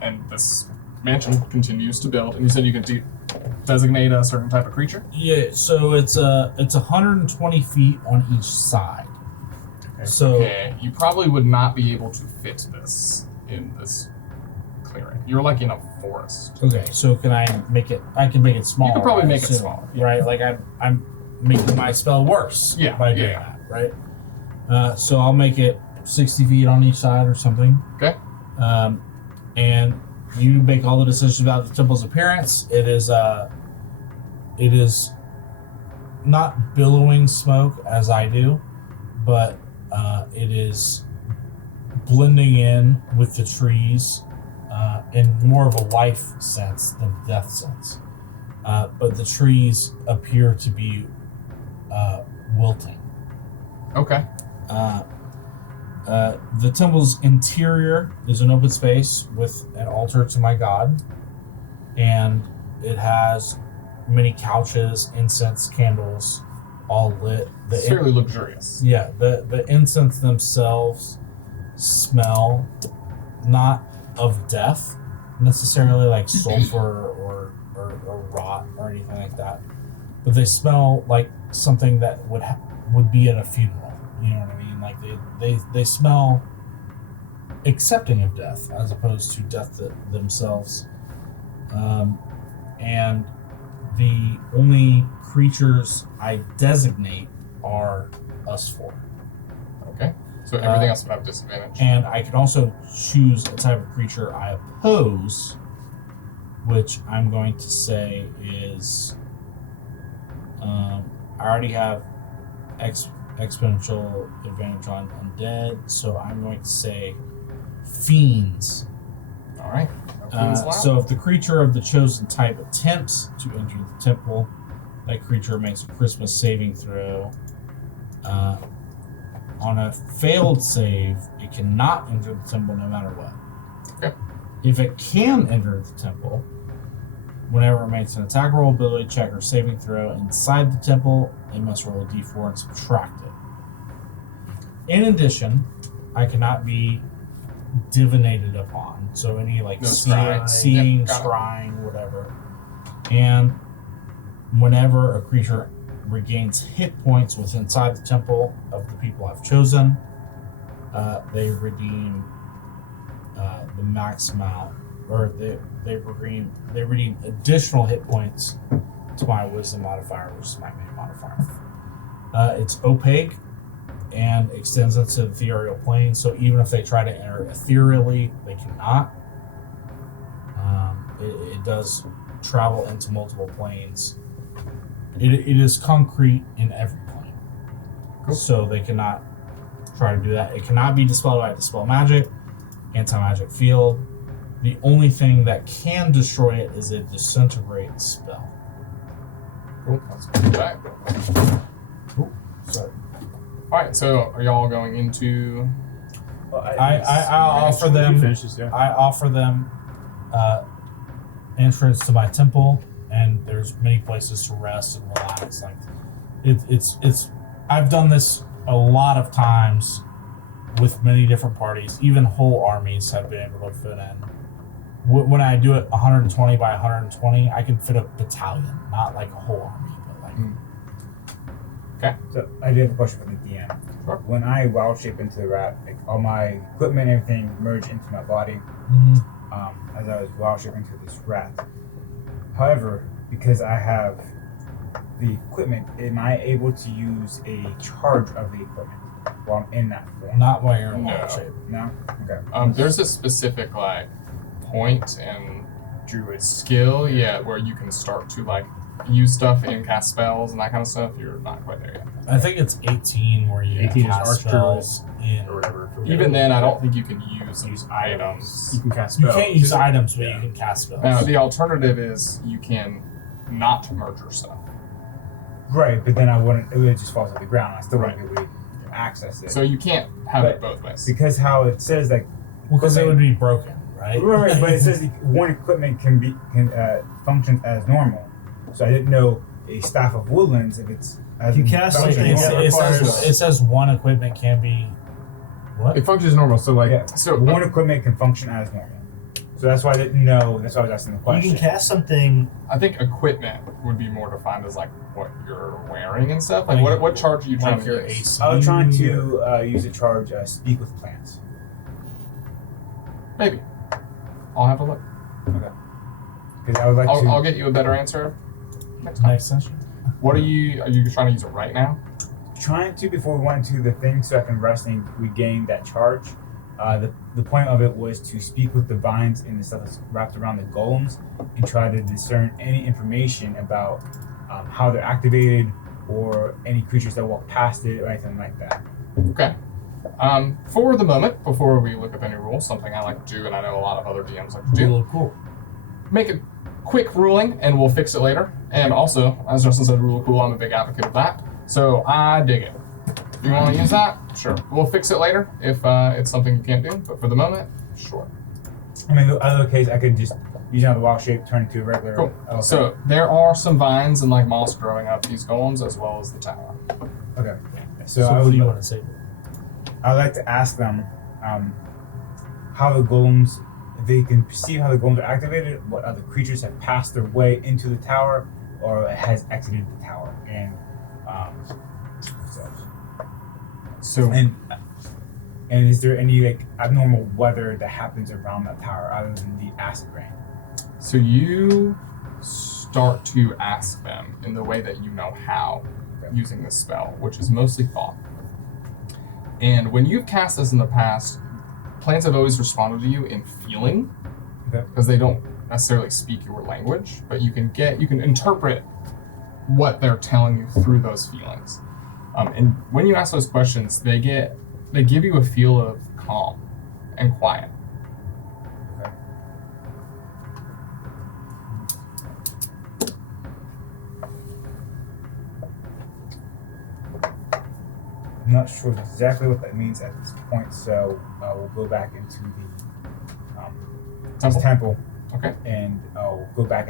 And this mansion continues to build. And you said you can designate a certain type of creature? Yeah, so it's 120 feet on each side. Okay. So Okay. You probably would not be able to fit this in this clearing. You're like in a forest. okay, so can I make it? I can make it smaller. You could probably I make it assume, smaller, yeah. right? Like I'm making my spell worse. Yeah, by doing yeah. that, right? So I'll make it 60 feet on each side or something. Okay. And you make all the decisions about the temple's appearance. It is not billowing smoke as I do, but it is blending in with the trees in more of a life sense than death sense. But the trees appear to be wilting. Okay. The temple's interior is an open space with an altar to my god, and it has many couches, incense, candles, all lit. It's fairly luxurious. Yeah, the incense themselves smell not of death necessarily, like sulfur or rot or anything like that, but they smell like something that would be at a funeral. You know what I mean? Like they smell accepting of death as opposed to death themselves. And the only creatures I designate are us four. Okay. So everything else would have disadvantage. And I can also choose a type of creature I oppose, which I'm going to say is I already have exponential advantage on undead, so I'm going to say fiends. All right. No fiends allowed. So if the creature of the chosen type attempts to enter the temple, that creature makes a Christmas saving throw. On a failed save, it cannot enter the temple no matter what. Okay. If it can enter the temple, whenever it makes an attack roll, ability check, or saving throw inside the temple, it must roll a d4 and subtract it. In addition, I cannot be divinated upon. So any like No seeing, Yep, got it. scrying, whatever. And whenever a creature regains hit points within inside the temple of the people I've chosen, they redeem the max amount, or they redeem additional hit points to my wisdom modifier, which is my main modifier. It's opaque and extends into the ethereal plane, so even if they try to enter ethereally, they cannot. It does travel into multiple planes. It is concrete in every plane. Cool. So they cannot try to do that. It cannot be dispelled by Dispel Magic, Anti-Magic Field. The only thing that can destroy it is a Disintegrate spell. Cool. Let's go back. So All right. So are y'all going into? Well, I'll offer them. Finishes, yeah. I offer them entrance to my temple, and there's many places to rest and relax. Like it's I've done this a lot of times with many different parties. Even whole armies have been able to fit in. When I do it 120 by 120, I can fit a battalion, not like a whole army, but like. So I do have a question for the DM. Sure. When I wild shape into the rat, like all my equipment and everything merge into my body, as I was wild shaping into this rat. However, because I have the equipment, am I able to use a charge of the equipment while I'm in that form? Not while you're in No. wild shape. No? Okay. There's a specific like point and Druid. skill, where you can start to like use stuff and cast spells and that kind of stuff. You're not quite there yet. I think it's 18 where you 18 is cast Archdruid. spells in. or whatever. Even then, I don't think you can use items. You can cast You spells. can't use items, but you can cast spells. Now, the alternative is you can not merge your stuff. Right, but then it would just falls to the ground. I still wouldn't Right. be able to access it. So you can't have it But- both ways. because how it says like Because it would be broken, right? right, but it says one equipment can function as normal. So I didn't know a staff of woodlands if it's as If you cast It, something functioning. that it says one equipment can be. What? It functions normal, so like Yeah. So One equipment can function as normal. So that's why I didn't know. That's why I was asking the You question. can cast something. I think equipment would be more defined as like what you're wearing and stuff. Like what charge are you trying Like to your use? AC. I was trying to use a charge, speak with plants. Maybe. I'll have a look. Because I would like to. I'll get you a better answer next time. Next session. What are you trying to use it right now? Trying to before we went to the thing so I can rest and regain that charge. The point of it was to speak with the vines and the stuff that's wrapped around the golems and try to discern any information about how they're activated or any creatures that walk past it or anything like that. Okay. For the moment, before we look up any rules, something I like to do, and I know a lot of other DMs like to do, Cool, cool. make a quick ruling, and we'll fix it later. And also, as Justin said, rule of cool, I'm a big advocate of that. So I dig it. If you want to use that, sure. We'll fix it later if it's something you can't do. But for the moment, sure. I mean, the other case, I could just use another wild shape, turn it to a regular. Cool. elephant. So there are some vines and like moss growing up these golems as well as the tower. Okay. So, So, what do you want to say? I'd like to ask them how the golems, if they can perceive how the golems are activated, what other creatures have passed their way into the tower or has exited the tower, and So and is there any like abnormal weather that happens around that tower other than the acid rain? So you start to ask them in the way that you know how, using this spell, which is mostly thought. And when you've cast this in the past, plants have always responded to you in feeling, because they don't necessarily speak your language, but you can interpret what they're telling you through those feelings. And when you ask those questions, they give you a feel of calm and quiet. I'm not sure exactly what that means at this point, so we'll go back into the temple. Okay. And I'll go back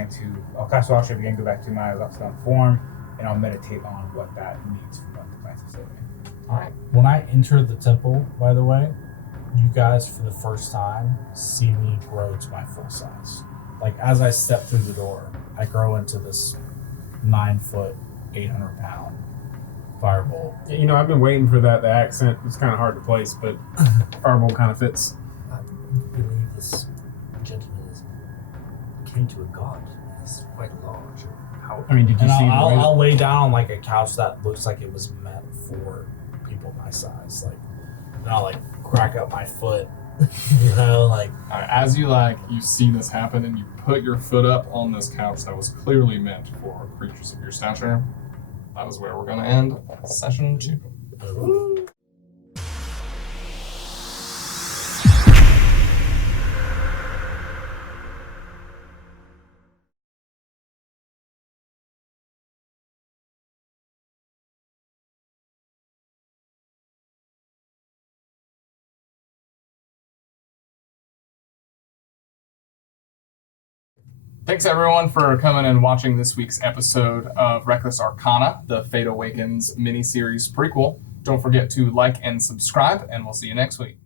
I'll cast Wild Shape again, go back to my Luxdon form, and I'll meditate on what that means from what the plants have said to me. All right. When I entered the temple, by the way, you guys for the first time see me grow to my full size. Like as I step through the door, I grow into this 9 foot, 800 pound firebolt. You know, I've been waiting for that. The accent is kind of hard to place, but Firebolt kind of fits. I believe this gentleman is akin to a god. He's quite large. How? I mean, did you And see the way? I'll lay down on like a couch that looks like it was meant for people my size. Like, and I'll like crack up my foot, you know, like. All right, as you see this happen and you put your foot up on this couch that was clearly meant for creatures of your stature, that is where we're going to end session 2. Thanks everyone for coming and watching this week's episode of Reckless Arcana, the Fate Awakens miniseries prequel. Don't forget to like and subscribe, and we'll see you next week.